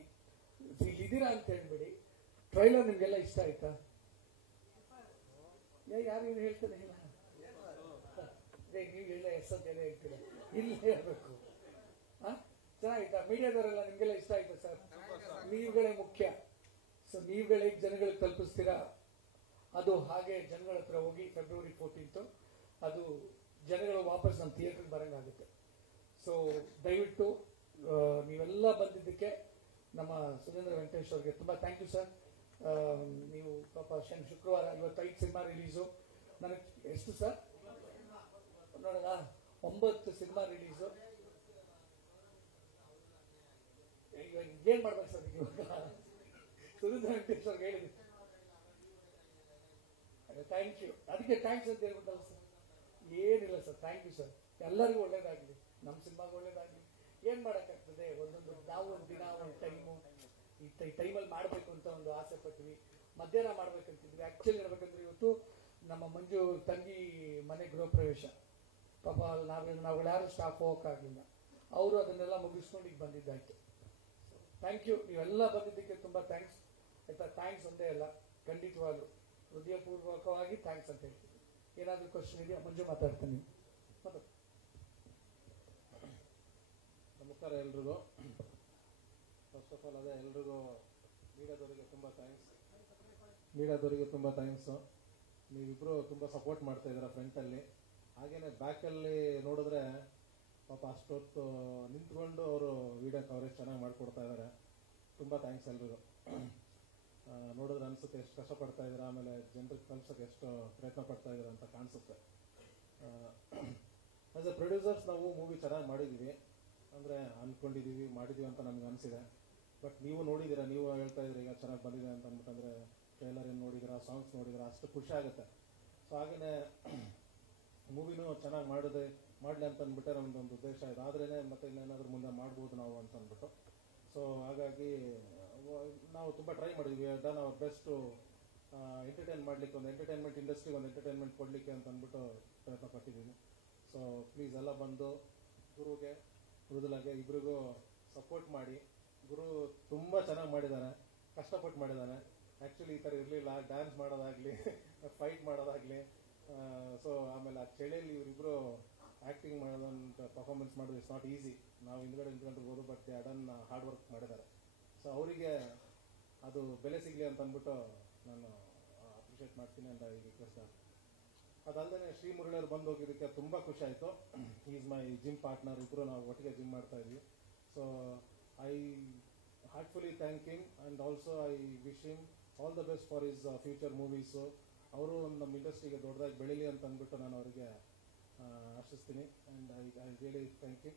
ಇಲ್ಲಿದ್ದೀರಾ ಅಂತ ಹೇಳ್ಬೇಡಿ, ಟ್ರೈಲರ್ ನಿಮಗೆಲ್ಲ ಇಷ್ಟ ಆಯ್ತಾ? ಯಾರು ಏನು ಹೇಳ್ತಾನೆ ಇಲ್ಲ, ನೀವು ಹೇಳ ಎಷ್ಟೊಂದು ಜನ ಹೇಳ್ತೀರ, ಇಲ್ಲಿ ಹೇಳಬೇಕು. ಚೆನ್ನಾಗಿತ್ತಾ? ಮೀಡಿಯಾದವರೆಲ್ಲ ನಿಮಗೆಲ್ಲ ಇಷ್ಟ ಆಯ್ತಾ ಸರ್? ನೀವುಗಳೇ ಮುಖ್ಯ. ಸೊ ನೀವುಗಳೇ ಜನಗಳಿಗೆ ತಲುಪಿಸ್ತೀರಾ, ಅದು ಹಾಗೆ ಜನಗಳ ಹತ್ರ ಹೋಗಿ ಫೆಬ್ರವರಿ 14 ಅದು ಜನಗಳು ವಾಪಸ್ ನಮ್ಮ ಥಿಯೇಟರ್ಗೆ ಬರೋಂಗಾಗುತ್ತೆ. ಸೊ ದಯವಿಟ್ಟು ನೀವೆಲ್ಲ ಬಂದಿದ್ದಕ್ಕೆ ನಮ್ಮ ಸುರೇಂದ್ರ ವೆಂಕಟೇಶ್ ಅವ್ರಿಗೆ ತುಂಬ ಥ್ಯಾಂಕ್ ಯು ಸರ್. ನೀವು ಪಾಪ ಶುಕ್ರವಾರ, ಇವತ್ತು 5 ಸಿನಿಮಾ ರಿಲೀಸು. ನನಗೆ ಎಷ್ಟು ಸರ್ ನೋಡೋಣ, 9 ಸಿನಿಮಾ ರಿಲೀಸು. ಇವಾಗ ಏನು ಮಾಡ್ಬೇಕು ಸರ್ ಇವಾಗ? ಸುರೇಂದ್ರ ವೆಂಕಟೇಶ್ ಅವ್ರಿಗೆ ಹೇಳಿದ್ವಿ, ಥ್ಯಾಂಕ್ ಯು. ಅದಕ್ಕೆ ಥ್ಯಾಂಕ್ಸ್ ಅಂತ ಹೇಳ್ಬಿಟ್ಟಲ್ಲ ಸರ್. ಏನಿಲ್ಲ ಸರ್, ಥ್ಯಾಂಕ್ ಯು ಸರ್. ಎಲ್ಲರಿಗೂ ಒಳ್ಳೇದಾಗಲಿ, ನಮ್ಮ ಸಿನಿಮಾಗೆ ಒಳ್ಳೇದಾಗಲಿ. ಏನು ಮಾಡೋಕ್ಕಾಗ್ತದೆ, ಒಂದೊಂದು ನಾವು ಒಂದು ದಿನ ಒಂದು ಟೈಮು ಈ ಟೈಮಲ್ಲಿ ಮಾಡಬೇಕು ಅಂತ ಒಂದು ಆಸೆ ಪಟ್ವಿ. ಮಧ್ಯಾಹ್ನ ಮಾಡ್ಬೇಕಂತಿದ್ವಿ. ಆ್ಯಕ್ಚುಲಿ ಹೇಳ್ಬೇಕಂದ್ರೆ ಇವತ್ತು ನಮ್ಮ ಮಂಜು ತಂಗಿ ಮನೆ ಗೃಹ ಪ್ರವೇಶ, ಪಾಪ ನಾವುಗಳು ಯಾರು ಸ್ಟಾಫ್ ಹೋಗೋಕ್ಕಾಗಲಿಲ್ಲ, ಅವರು ಅದನ್ನೆಲ್ಲ ಮುಗಿಸ್ಕೊಂಡು ಈಗ ಬಂದಿದ್ದಾಯ್ತು. ಥ್ಯಾಂಕ್ ಯು, ನೀವೆಲ್ಲ ಬಂದಿದ್ದಕ್ಕೆ ತುಂಬ ಥ್ಯಾಂಕ್ಸ್ ಆಯ್ತಾ. ಥ್ಯಾಂಕ್ಸ್ ಒಂದೇ ಅಲ್ಲ, ಖಂಡಿತವಾಗ್ಲು ಹೃದಯಪೂರ್ವಕವಾಗಿ ಥ್ಯಾಂಕ್ಸ್ ಅಂತ ಹೇಳ್ತೀನಿ. ಏನಾದರೂ ಕ್ವಶನ್ ಇದೆಯಾ? ಮಂಜು ಮಾತಾಡ್ತೀನಿ. ನಮಸ್ಕಾರ ಎಲ್ರಿಗೂ. ಫಸ್ಟ್ ಆಫ್ ಆಲ್ ಅದೇ ಎಲ್ರಿಗೂ ಮೀಡಿಯಾದವರಿಗೆ ತುಂಬ ಥ್ಯಾಂಕ್ಸು. ನೀವಿಬ್ಬರು ತುಂಬ ಸಪೋರ್ಟ್ ಮಾಡ್ತಾ ಇದ್ದೀರಾ ಫ್ರಂಟಲ್ಲಿ. ಹಾಗೇನೆ ಬ್ಯಾಕಲ್ಲಿ ನೋಡಿದ್ರೆ ಪಾಪ ಅಷ್ಟೊತ್ತು ನಿಂತ್ಕೊಂಡು ಅವರು ವಿಡಿಯೋ ಕವರೇಜ್ ಚೆನ್ನಾಗಿ ಮಾಡಿಕೊಡ್ತಾ ಇದ್ದಾರೆ. ತುಂಬ ಥ್ಯಾಂಕ್ಸ್ ಎಲ್ರಿಗೂ. ನೋಡಿದ್ರೆ ಅನಿಸುತ್ತೆ ಎಷ್ಟು ಕಷ್ಟಪಡ್ತಾ ಇದ್ದೀರಾ, ಆಮೇಲೆ ಜನರಿಗೆ ಕಲಿಸೋಕೆ ಎಷ್ಟು ಪ್ರಯತ್ನ ಪಡ್ತಾ ಇದ್ದೀರಾ ಅಂತ ಕಾಣಿಸುತ್ತೆ. ಆಸ್ ಎ ಪ್ರೊಡ್ಯೂಸರ್ಸ್ ನಾವು ಮೂವಿ ಚೆನ್ನಾಗಿ ಮಾಡಿದ್ದೀವಿ, ಅಂದರೆ ಅಂದ್ಕೊಂಡಿದ್ದೀವಿ, ಮಾಡಿದ್ದೀವಿ ಅಂತ ನಮ್ಗೆ ಅನಿಸಿದೆ. ಬಟ್ ನೀವು ನೋಡಿದ್ದೀರಾ, ನೀವು ಹೇಳ್ತಾ ಇದ್ದೀರಿ ಈಗ ಚೆನ್ನಾಗಿ ಬಂದಿದೆ ಅಂತ ಅಂದ್ಬಿಟ್ಟಂದರೆ ಟ್ರೈಲರ್ ಏನು ನೋಡಿದ್ದೀರಾ, ಸಾಂಗ್ಸ್ ನೋಡಿದ್ದೀರಾ, ಅಷ್ಟು ಖುಷಿ ಆಗುತ್ತೆ. ಸೊ ಹಾಗೆಯೇ ಮೂವಿನೂ ಚೆನ್ನಾಗಿ ಮಾಡಲಿ ಅಂತ ಅಂದ್ಬಿಟ್ಟೆ ನಮ್ಮದೊಂದು ಉದ್ದೇಶ ಇದೆ. ಆದ್ರೇ ಮತ್ತೆ ಇನ್ನೇನಾದರೂ ಮುಂದೆ ಮಾಡ್ಬೋದು ನಾವು ಅಂತ ಅಂದ್ಬಿಟ್ಟು. ಸೊ ಹಾಗಾಗಿ ನಾವು ತುಂಬ ಟ್ರೈ ಮಾಡಿದ್ವಿ. ಡನ್ ಅವರ್ ಬೆಸ್ಟು ಎಂಟರ್ಟೈನ್ ಮಾಡಲಿಕ್ಕೆ, ಒಂದು ಎಂಟರ್ಟೈನ್ಮೆಂಟ್ ಇಂಡಸ್ಟ್ರಿಗೆ ಒಂದು ಎಂಟರ್ಟೈನ್ಮೆಂಟ್ ಕೊಡಲಿಕ್ಕೆ ಅಂತ ಅಂದ್ಬಿಟ್ಟು ಪ್ರಯತ್ನ ಪಟ್ಟಿದ್ದೀನಿ. ಸೊ ಪ್ಲೀಸ್ ಎಲ್ಲ ಬಂದು ಗುರುಗೆ, ಮೃದುಲಾಗೆ ಇಬ್ಬರಿಗೂ ಸಪೋರ್ಟ್ ಮಾಡಿ. ಗುರು ತುಂಬ ಚೆನ್ನಾಗಿ ಮಾಡಿದ್ದಾನೆ, ಕಷ್ಟಪಟ್ಟು ಮಾಡಿದ್ದಾನೆ. ಆ್ಯಕ್ಚುಲಿ ಈ ಥರ ಇರಲಿಲ್ಲ, ಡ್ಯಾನ್ಸ್ ಮಾಡೋದಾಗಲಿ ಫೈಟ್ ಮಾಡೋದಾಗಲಿ. ಸೊ ಆಮೇಲೆ ಆ ಚಳಿಯಲ್ಲಿ ಇವರಿಬ್ಬರು ಆ್ಯಕ್ಟಿಂಗ್ ಮಾಡೋದಂತ ಪರ್ಫಾರ್ಮೆನ್ಸ್ ಮಾಡೋದು ಇಟ್ಸ್ ನಾಟ್ ಈಸಿ. ನಾವು ಹಿಂದ್ಗಡೆ ನಿಂತ್ಕೊಂಡಿರ್ಬೋದು, ಬಟ್ ದೇ ಅಡನ್ ಹಾರ್ಡ್ ವರ್ಕ್ ಮಾಡಿದ್ದಾರೆ. ಸೊ ಅವರಿಗೆ ಅದು ಬೆಲೆ ಸಿಗಲಿ ಅಂತ ಅಂದ್ಬಿಟ್ಟು ನಾನು ಅಪ್ರಿಷಿಯೇಟ್ ಮಾಡ್ತೀನಿ ಅಂತ ಈ ರಿಕ್ವೆಸ್ಟ್. ಅದಲ್ಲದೆ ಶ್ರೀ ಮುರಳಿಯವ್ರು ಬಂದು ಹೋಗಿದ್ದಕ್ಕೆ ತುಂಬ ಖುಷಿ ಆಯಿತು. ಈಸ್ ಮೈ ಜಿಮ್ ಪಾರ್ಟ್ನರ್, ಇಬ್ಬರು ನಾವು ಒಟ್ಟಿಗೆ ಜಿಮ್ ಮಾಡ್ತಾ ಇದ್ವಿ. So I heartfully thank him and also I wish him all the best for his future movies. ಅವರು ನಮ್ಮ ಇಂಡಸ್ಟ್ರಿಗೆ ದೊಡ್ಡದಾಗಿ ಬೆಳೀಲಿ ಅಂತ ಅಂದ್ಬಿಟ್ಟು ನಾನು ಅವರಿಗೆ ಆಶಿಸ್ತೀನಿ. And I really thank you.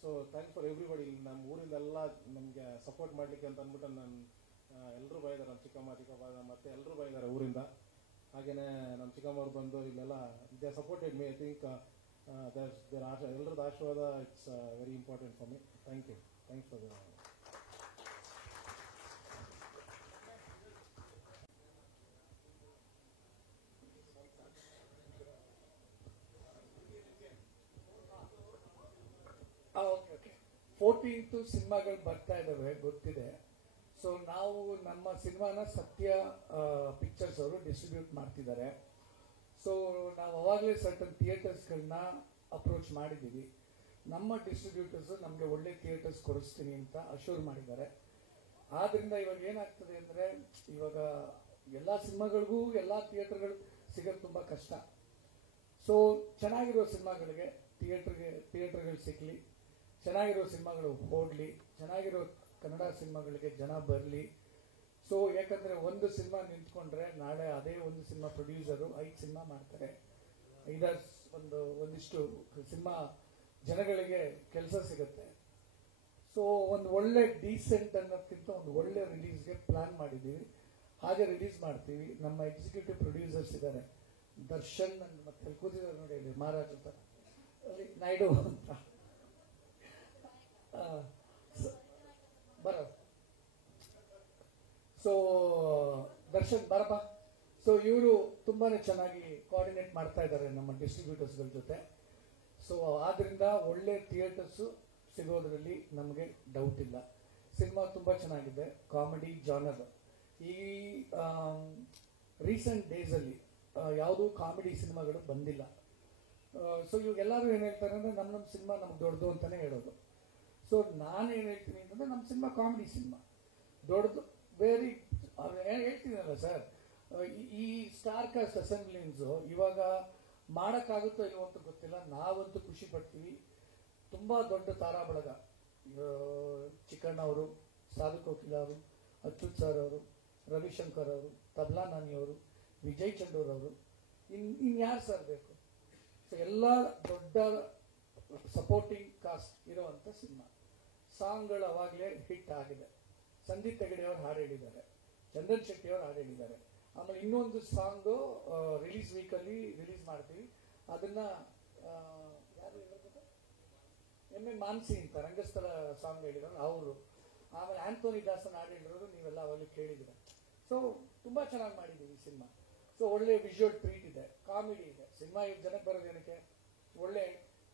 So thanks for everybody. ನಮ್ಮ ಊರಿಂದೆಲ್ಲ ನಮಗೆ ಸಪೋರ್ಟ್ ಮಾಡಲಿಕ್ಕೆ ಅಂತ ಅಂದ್ಬಿಟ್ಟು ನಾನು ಎಲ್ಲರೂ ಬೈದಾರೆ, ನಮ್ಮ ಚಿಕ್ಕಮ್ಮ ಮತ್ತು ಎಲ್ಲರೂ ಬೈದಾರೆ ಊರಿಂದ. ಹಾಗೆಯೇ ನಮ್ಮ ಚಿಕ್ಕಮ್ಮವ್ರು ಬಂದು ಇಲ್ಲೆಲ್ಲ they supported me. I think ಎಲ್ಲರದ್ದು ಆಶೀರ್ವಾದ it's very important for me. Thank you. Thanks for the okay 14th ಸಿನಿಮಾಗಳು ಬರ್ತಾ ಇದ್ದಾವೆ ಗೊತ್ತಿದೆ. ಸೊ ನಾವು ನಮ್ಮ ಸಿನಿಮಾನ ಸತ್ಯ ಪಿಕ್ಚರ್ಸ್ ಅವರು ಡಿಸ್ಟ್ರಿಬ್ಯೂಟ್ ಮಾಡ್ತಿದ್ದಾರೆ. ಸೊ ನಾವು ಅವಾಗಲೇ ಸರ್ಟನ್ ಥಿಯೇಟರ್ಸ್ಗಳನ್ನ ಅಪ್ರೋಚ್ ಮಾಡಿದ್ದೀವಿ. ನಮ್ಮ ಡಿಸ್ಟ್ರಿಬ್ಯೂಟರ್ಸ್ ನಮಗೆ ಒಳ್ಳೆ ಥಿಯೇಟರ್ಸ್ ಕೊಡಿಸ್ತೀನಿ ಅಂತ ಅಶ್ಯೂರ್ ಮಾಡಿದ್ದಾರೆ. ಆದ್ರಿಂದ ಇವಾಗ ಏನಾಗ್ತದೆ ಅಂದರೆ, ಇವಾಗ ಎಲ್ಲ ಸಿನಿಮಾಗಳಿಗೂ ಎಲ್ಲ ಥಿಯೇಟರ್ಗಳು ಸಿಗೋದು ತುಂಬ ಕಷ್ಟ. ಸೊ ಚೆನ್ನಾಗಿರೋ ಸಿನಿಮಾಗಳಿಗೆ ಥಿಯೇಟರ್ಗಳು ಸಿಗಲಿ, ಚೆನ್ನಾಗಿರೋ ಸಿನಿಮಾಗಳು ಓಡಲಿ, ಚೆನ್ನಾಗಿರೋ ಕನ್ನಡ ಸಿನಿಮಾಗಳಿಗೆ ಜನ ಬರಲಿ. ಸೊ ಯಾಕಂದರೆ ಒಂದು ಸಿನಿಮಾ ನಿಂತ್ಕೊಂಡ್ರೆ ನಾಳೆ ಅದೇ ಒಂದು ಸಿನಿಮಾ ಪ್ರೊಡ್ಯೂಸರು 5 ಸಿನಿಮಾ ಮಾಡ್ತಾರೆ. ಒಂದಿಷ್ಟು ಸಿನಿಮಾ ಜನಗಳಿಗೆ ಕೆಲಸ ಸಿಗುತ್ತೆ. ಸೊ ಒಂದು ಒಳ್ಳೆ ಡೀಸೆಂಟ್ ಅನ್ನೋದಕ್ಕಿಂತ ಒಂದು ಒಳ್ಳೆ ರಿಲೀಸ್ಗೆ ಪ್ಲಾನ್ ಮಾಡಿದ್ದೀವಿ. ಹಾಗೆ ರಿಲೀಸ್ ಮಾಡ್ತೀವಿ. ನಮ್ಮ ಎಕ್ಸಿಕ್ಯೂಟಿವ್ ಪ್ರೊಡ್ಯೂಸರ್ಸ್ ಇದ್ದಾರೆ, ದರ್ಶನ್ ಮತ್ತೆ ಕೂತಿದ್ದಾರೆ ನೋಡಿ, ಇಲ್ಲಿ ಮಹಾರಾಜ್ ಅಂತ, ಅಲ್ಲಿ ನಾಯ್ಡು ಅಂತ ಬರ. ಸೊ ದರ್ಶನ್ ಬರಪ್ಪ. ಸೊ ಇವರು ತುಂಬಾನೇ ಚೆನ್ನಾಗಿ ಕೋಆರ್ಡಿನೇಟ್ ಮಾಡ್ತಾ ಇದ್ದಾರೆ ನಮ್ಮ ಡಿಸ್ಟ್ರಿಬ್ಯೂಟರ್ಸ್ಗಳ ಜೊತೆ. ಸೊ ಆದ್ರಿಂದ ಒಳ್ಳೆ ಥಿಯೇಟರ್ಸು ಸಿಗೋದ್ರಲ್ಲಿ ನಮಗೆ ಡೌಟ್ ಇಲ್ಲ. ಸಿನಿಮಾ ತುಂಬ ಚೆನ್ನಾಗಿದೆ, ಕಾಮಿಡಿ ಜಾನರ್. ಈ ರೀಸೆಂಟ್ ಡೇಸಲ್ಲಿ ಯಾವುದೂ ಕಾಮಿಡಿ ಸಿನಿಮಾಗಳು ಬಂದಿಲ್ಲ. ಸೊ ಇವಾಗೆಲ್ಲರೂ ಏನು ಹೇಳ್ತಾರೆ ಅಂದರೆ ನಮ್ಮ ಸಿನಿಮಾ ನಮ್ಗೆ ದೊಡ್ಡದು ಅಂತಲೇ ಹೇಳೋದು. ಸೊ ನಾನು ಏನು ಹೇಳ್ತೀನಿ ಅಂತಂದರೆ, ನಮ್ಮ ಸಿನಿಮಾ ಕಾಮಿಡಿ ಸಿನಿಮಾ ದೊಡ್ಡದು. ವೆರಿ ಹೇಳ್ತೀನಲ್ಲ ಸರ್, ಈ ಸ್ಟಾರ್ ಕಾಸ್ಟ್ ಅಸೆಂಬ್ಲಿನ್ಸು ಇವಾಗ ಮಾಡೋಕ್ಕಾಗುತ್ತೋ ಇಲ್ವೋ ಅಂತ ಗೊತ್ತಿಲ್ಲ. ನಾವಂತೂ ಖುಷಿ ಪಡ್ತೀವಿ. ತುಂಬ ದೊಡ್ಡ ತಾರಾ ಬಳಗ, ಚಿಕ್ಕಣ್ಣ ಅವರು, ಸಾಧು ಕೋಕಿಲ ಅವರು, ಅಚ್ಯುತ್ ಸರ್ ಅವರು, ರವಿಶಂಕರ್ ಅವರು, ತಬ್ಲಾ ನಾನಿ ಅವರು, ವಿಜಯ್ ಚಂಡೂರ್ ಅವರು, ಇನ್ಯಾರು ಸರ್ ಬೇಕು? ಸೊ ಎಲ್ಲ ದೊಡ್ಡ ಸಪೋರ್ಟಿಂಗ್ ಕಾಸ್ಟ್ ಇರೋವಂಥ ಸಿನಿಮಾ. ಸಾಂಗ್ಗಳು ಅವಾಗಲೇ ಹಿಟ್ ಆಗಿದೆ. ಸಂದೀಪ್ ಹೆಗಡೆಯವರು ಹಾಡು ಹೇಳಿದ್ದಾರೆ, ಚಂದನ್ ಶೆಟ್ಟಿ ಅವರು ಹಾಡು ಹೇಳಿದ್ದಾರೆ. ಆಮೇಲೆ ಇನ್ನೊಂದು ಸಾಂಗು ರಿಲೀಸ್ ವೀಕಲ್ಲಿ ರಿಲೀಸ್ ಮಾಡ್ತೀವಿ. ಅದನ್ನ ಯಾರು ಹೇಳ್ಬೇಕು, ಎಂ ಎ ಮಾನ್ಸಿ ಅಂತ ರಂಗಸ್ಥಳ ಸಾಂಗ್ ಹೇಳಿದ್ರು ಅವರು. ಆಮೇಲೆ ಆಂಥೋನಿ ದಾಸನ್ ಹಾಡು ಹೇಳಿರೋದು ನೀವೆಲ್ಲ ಅವಾಗಲೇ ಕೇಳಿದ್ದೀರ. ಸೊ ತುಂಬ ಚೆನ್ನಾಗಿ ಮಾಡಿದ್ದೀವಿ ಸಿನಿಮಾ. ಸೊ ಒಳ್ಳೆ ವಿಜುವಲ್ ಟ್ರೀಟ್ ಇದೆ, ಕಾಮಿಡಿ ಇದೆ. ಸಿನಿಮಾ ಈಗ ಜನಕ್ಕೆ ಬರೋದು ಏನಕ್ಕೆ, ಒಳ್ಳೆ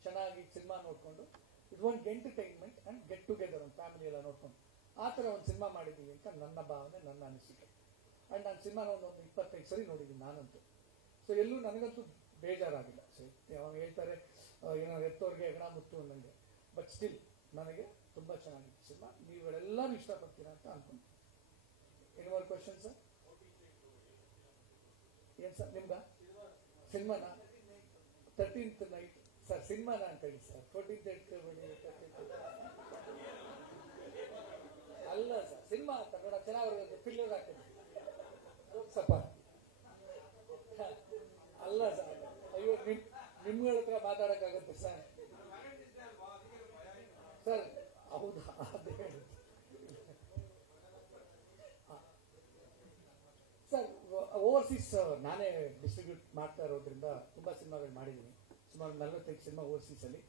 ಚೆನ್ನಾಗಿ ಸಿನಿಮಾ ನೋಡಿಕೊಂಡು ಇದು ಒಂದು ಎಂಟರ್ಟೈನ್ಮೆಂಟ್ ಆ್ಯಂಡ್ ಗೆಟ್ ಟುಗೆದರ್ ಒಂದು ಫ್ಯಾಮಿಲಿ ಎಲ್ಲ ನೋಡ್ಕೊಂಡು ಆ ಥರ ಒಂದು ಸಿನಿಮಾ ಮಾಡಿದ್ದೀವಿ ಅಂತ ನನ್ನ ಭಾವನೆ, ನನ್ನ ಅನಿಸಿಕೆ. ಆ್ಯಂಡ್ ನಾನು ಸಿನಿಮಾನ ಒಂದು 25 ಸರಿ ನೋಡಿದ್ದೀನಿ ನಾನಂತೂ. ಸೊ ಎಲ್ಲೂ ನನಗಂತೂ ಬೇಜಾರಾಗಿಲ್ಲ. ಸೊ ಅವಾಗ ಹೇಳ್ತಾರೆ ಏನೋ ಎತ್ತೋರಿಗೆ ಹೆಗಣ ಮುತ್ತು ಅನ್ನಂಗೆ, ಬಟ್ ಸ್ಟಿಲ್ ನನಗೆ ತುಂಬ ಚೆನ್ನಾಗಿತ್ತು ಸಿನಿಮಾ. ನೀವುಗಳೆಲ್ಲರೂ ಇಷ್ಟಪಡ್ತೀರಾ ಅಂತ ಅನ್ಕೊಂಡು. Any more question sir? ಏನು ಸರ್ ನಿಮ್ಗ ಸಿನಿಮಾನ 13th ನೈಟ್ ಸರ್ ಸಿನಿಮಾನ ಅಂತ ಹೇಳಿ ಸರ್. 14th ಅಲ್ಲ ಸರ್, ಸಿನಿಮಾ ಅಂತ ನೋಡ ಚೆನ್ನಾಗಿ ಪಿಲ್ಲರ್ ಹಾಕಿದ್ವಿ ಸ್ವಲ್ಪ ಅಲ್ಲ ಸರ್. ಅಯ್ಯೋ ನಿಮ್ಗಳ ಹತ್ರ ಮಾತಾಡೋಕ್ಕಾಗತ್ತೆ ಸರ್? ಸರ್ ಹೌದಾ, ಅದೇ ಸರ್. ಓವರ್ಸೀಸ್ ನಾನೇ ಡಿಸ್ಟ್ರಿಬ್ಯೂಟ್ ಮಾಡ್ತಾ ಇರೋದ್ರಿಂದ ತುಂಬ ಸಿನಿಮಾಗಳು ಮಾಡಿದ್ದೀನಿ. ಸುಮಾರು 45 ಸಿನಿಮಾ ಓವರ್ಸೀಸಲ್ಲಿ.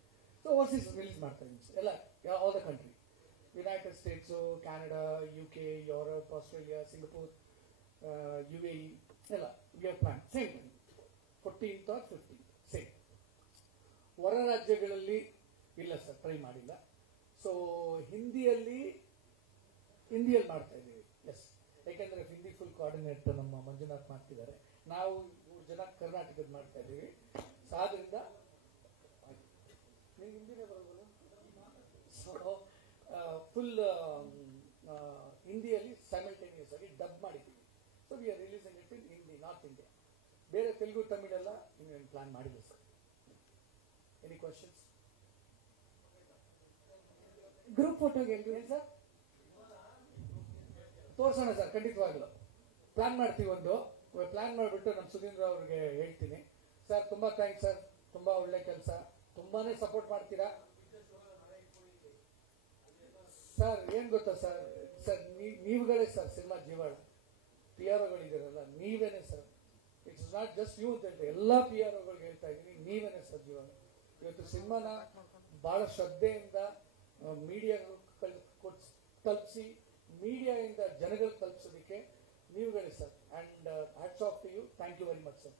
ಸೊ ಓವರ್ಸೀಸ್ ರಿಲೀಸ್ ಮಾಡ್ತಾ ಇದ್ದೀನಿ ಸರ್, ಎಲ್ಲ all the country, United states, Canada, UK, Europe, Australia, Singapore, UAE ಎಲ್ಲ. We are plan same 14th or 15th same. ಹೊರ ರಾಜ್ಯಗಳಲ್ಲಿ ಇಲ್ಲ ಸರ್, ಟ್ರೈ ಮಾಡಿಲ್ಲ. ಸೊ ಹಿಂದಿಯಲ್ಲಿ ಮಾಡ್ತಾ ಇದ್ದೀವಿ. ಎಸ್, ಲೈಕ್ ಯಾಕೆಂದ್ರೆ ಹಿಂದಿ ಫುಲ್ ಕೋಆರ್ಡಿನೇಟ್ ನಮ್ಮ ಮಂಜುನಾಥ್ ಮಾಡ್ತಿದ್ದಾರೆ. ನಾವು 3 ಜನ ಕರ್ನಾಟಕದ ಮಾಡ್ತಾ ಇದ್ದೀವಿ. ಸೊ ಆದ್ರಿಂದ ನೀವು ಹಿಂದಿನೇ ಬರೋದು. ಸೊ ಫುಲ್ ಹಿಂದಿಯಲ್ಲಿ ಸೈಮಲ್ಟೇನಿಯಸ್ ಆಗಿ ಡಬ್ ಮಾಡಿದ್ದೀವಿ. So we are releasing it in Hindi, north India. ಬೇರೆ ತೆಲುಗು ತಮಿಳೆಲ್ಲ ಇನ್ನೇನು ಪ್ಲಾನ್ ಮಾಡಿಲ್ಲ ಸರ್. Any questions? ಗ್ರೂಪ್ ಫೋಟೋಗೆ ಏನ್ ಸರ್ ತೋರ್ಸೋಣ ಸರ್, ಖಂಡಿತವಾಗ್ಲು ಪ್ಲಾನ್ ಮಾಡ್ತೀವಿ. ಒಂದು ಪ್ಲಾನ್ ಮಾಡಿಬಿಟ್ಟು ನಮ್ಮ ಸುಧೀಂದ್ರ ಅವ್ರಿಗೆ ಹೇಳ್ತೀನಿ. ಸರ್ ತುಂಬಾ ಥ್ಯಾಂಕ್ಸ್ ಸರ್, ತುಂಬಾ ಒಳ್ಳೆ ಕೆಲಸ, ತುಂಬಾನೇ ಸಪೋರ್ಟ್ ಮಾಡ್ತೀರಾ ಸರ್. ಏನ್ ಗೊತ್ತಾ ಸರ್, ಸರ್ ನೀವುಗಳೇ ಸರ್ ಸಿನಿಮಾ ಜೀವಾಳ. ಪಿ ಆರ್ ಒಗಳಿದ್ದೀರಲ್ಲ ನೀವೇನೆ sir. It's not just you ಅಂತ ಹೇಳ್ತಾರೆ, ಎಲ್ಲಾ ಪಿ ಆರ್ ಒಗಳಿಗೆ ಹೇಳ್ತಾ ಇದ್ದೀನಿ, ನೀವೇನೆ ಸರ್ ಜೀವಾಳ. ಇವತ್ತು ಸಿನಿಮಾನ ಬಹಳ ಶ್ರದ್ಧೆಯಿಂದ ಮೀಡಿಯಾ ತಲುಪಿಸಿ, ಮೀಡಿಯಾದಿಂದ ಜನಗಳು ತಲುಪಿಸೋದಕ್ಕೆ ನೀವುಗಳೇ sir. And hats off to you. Thank you very much sir.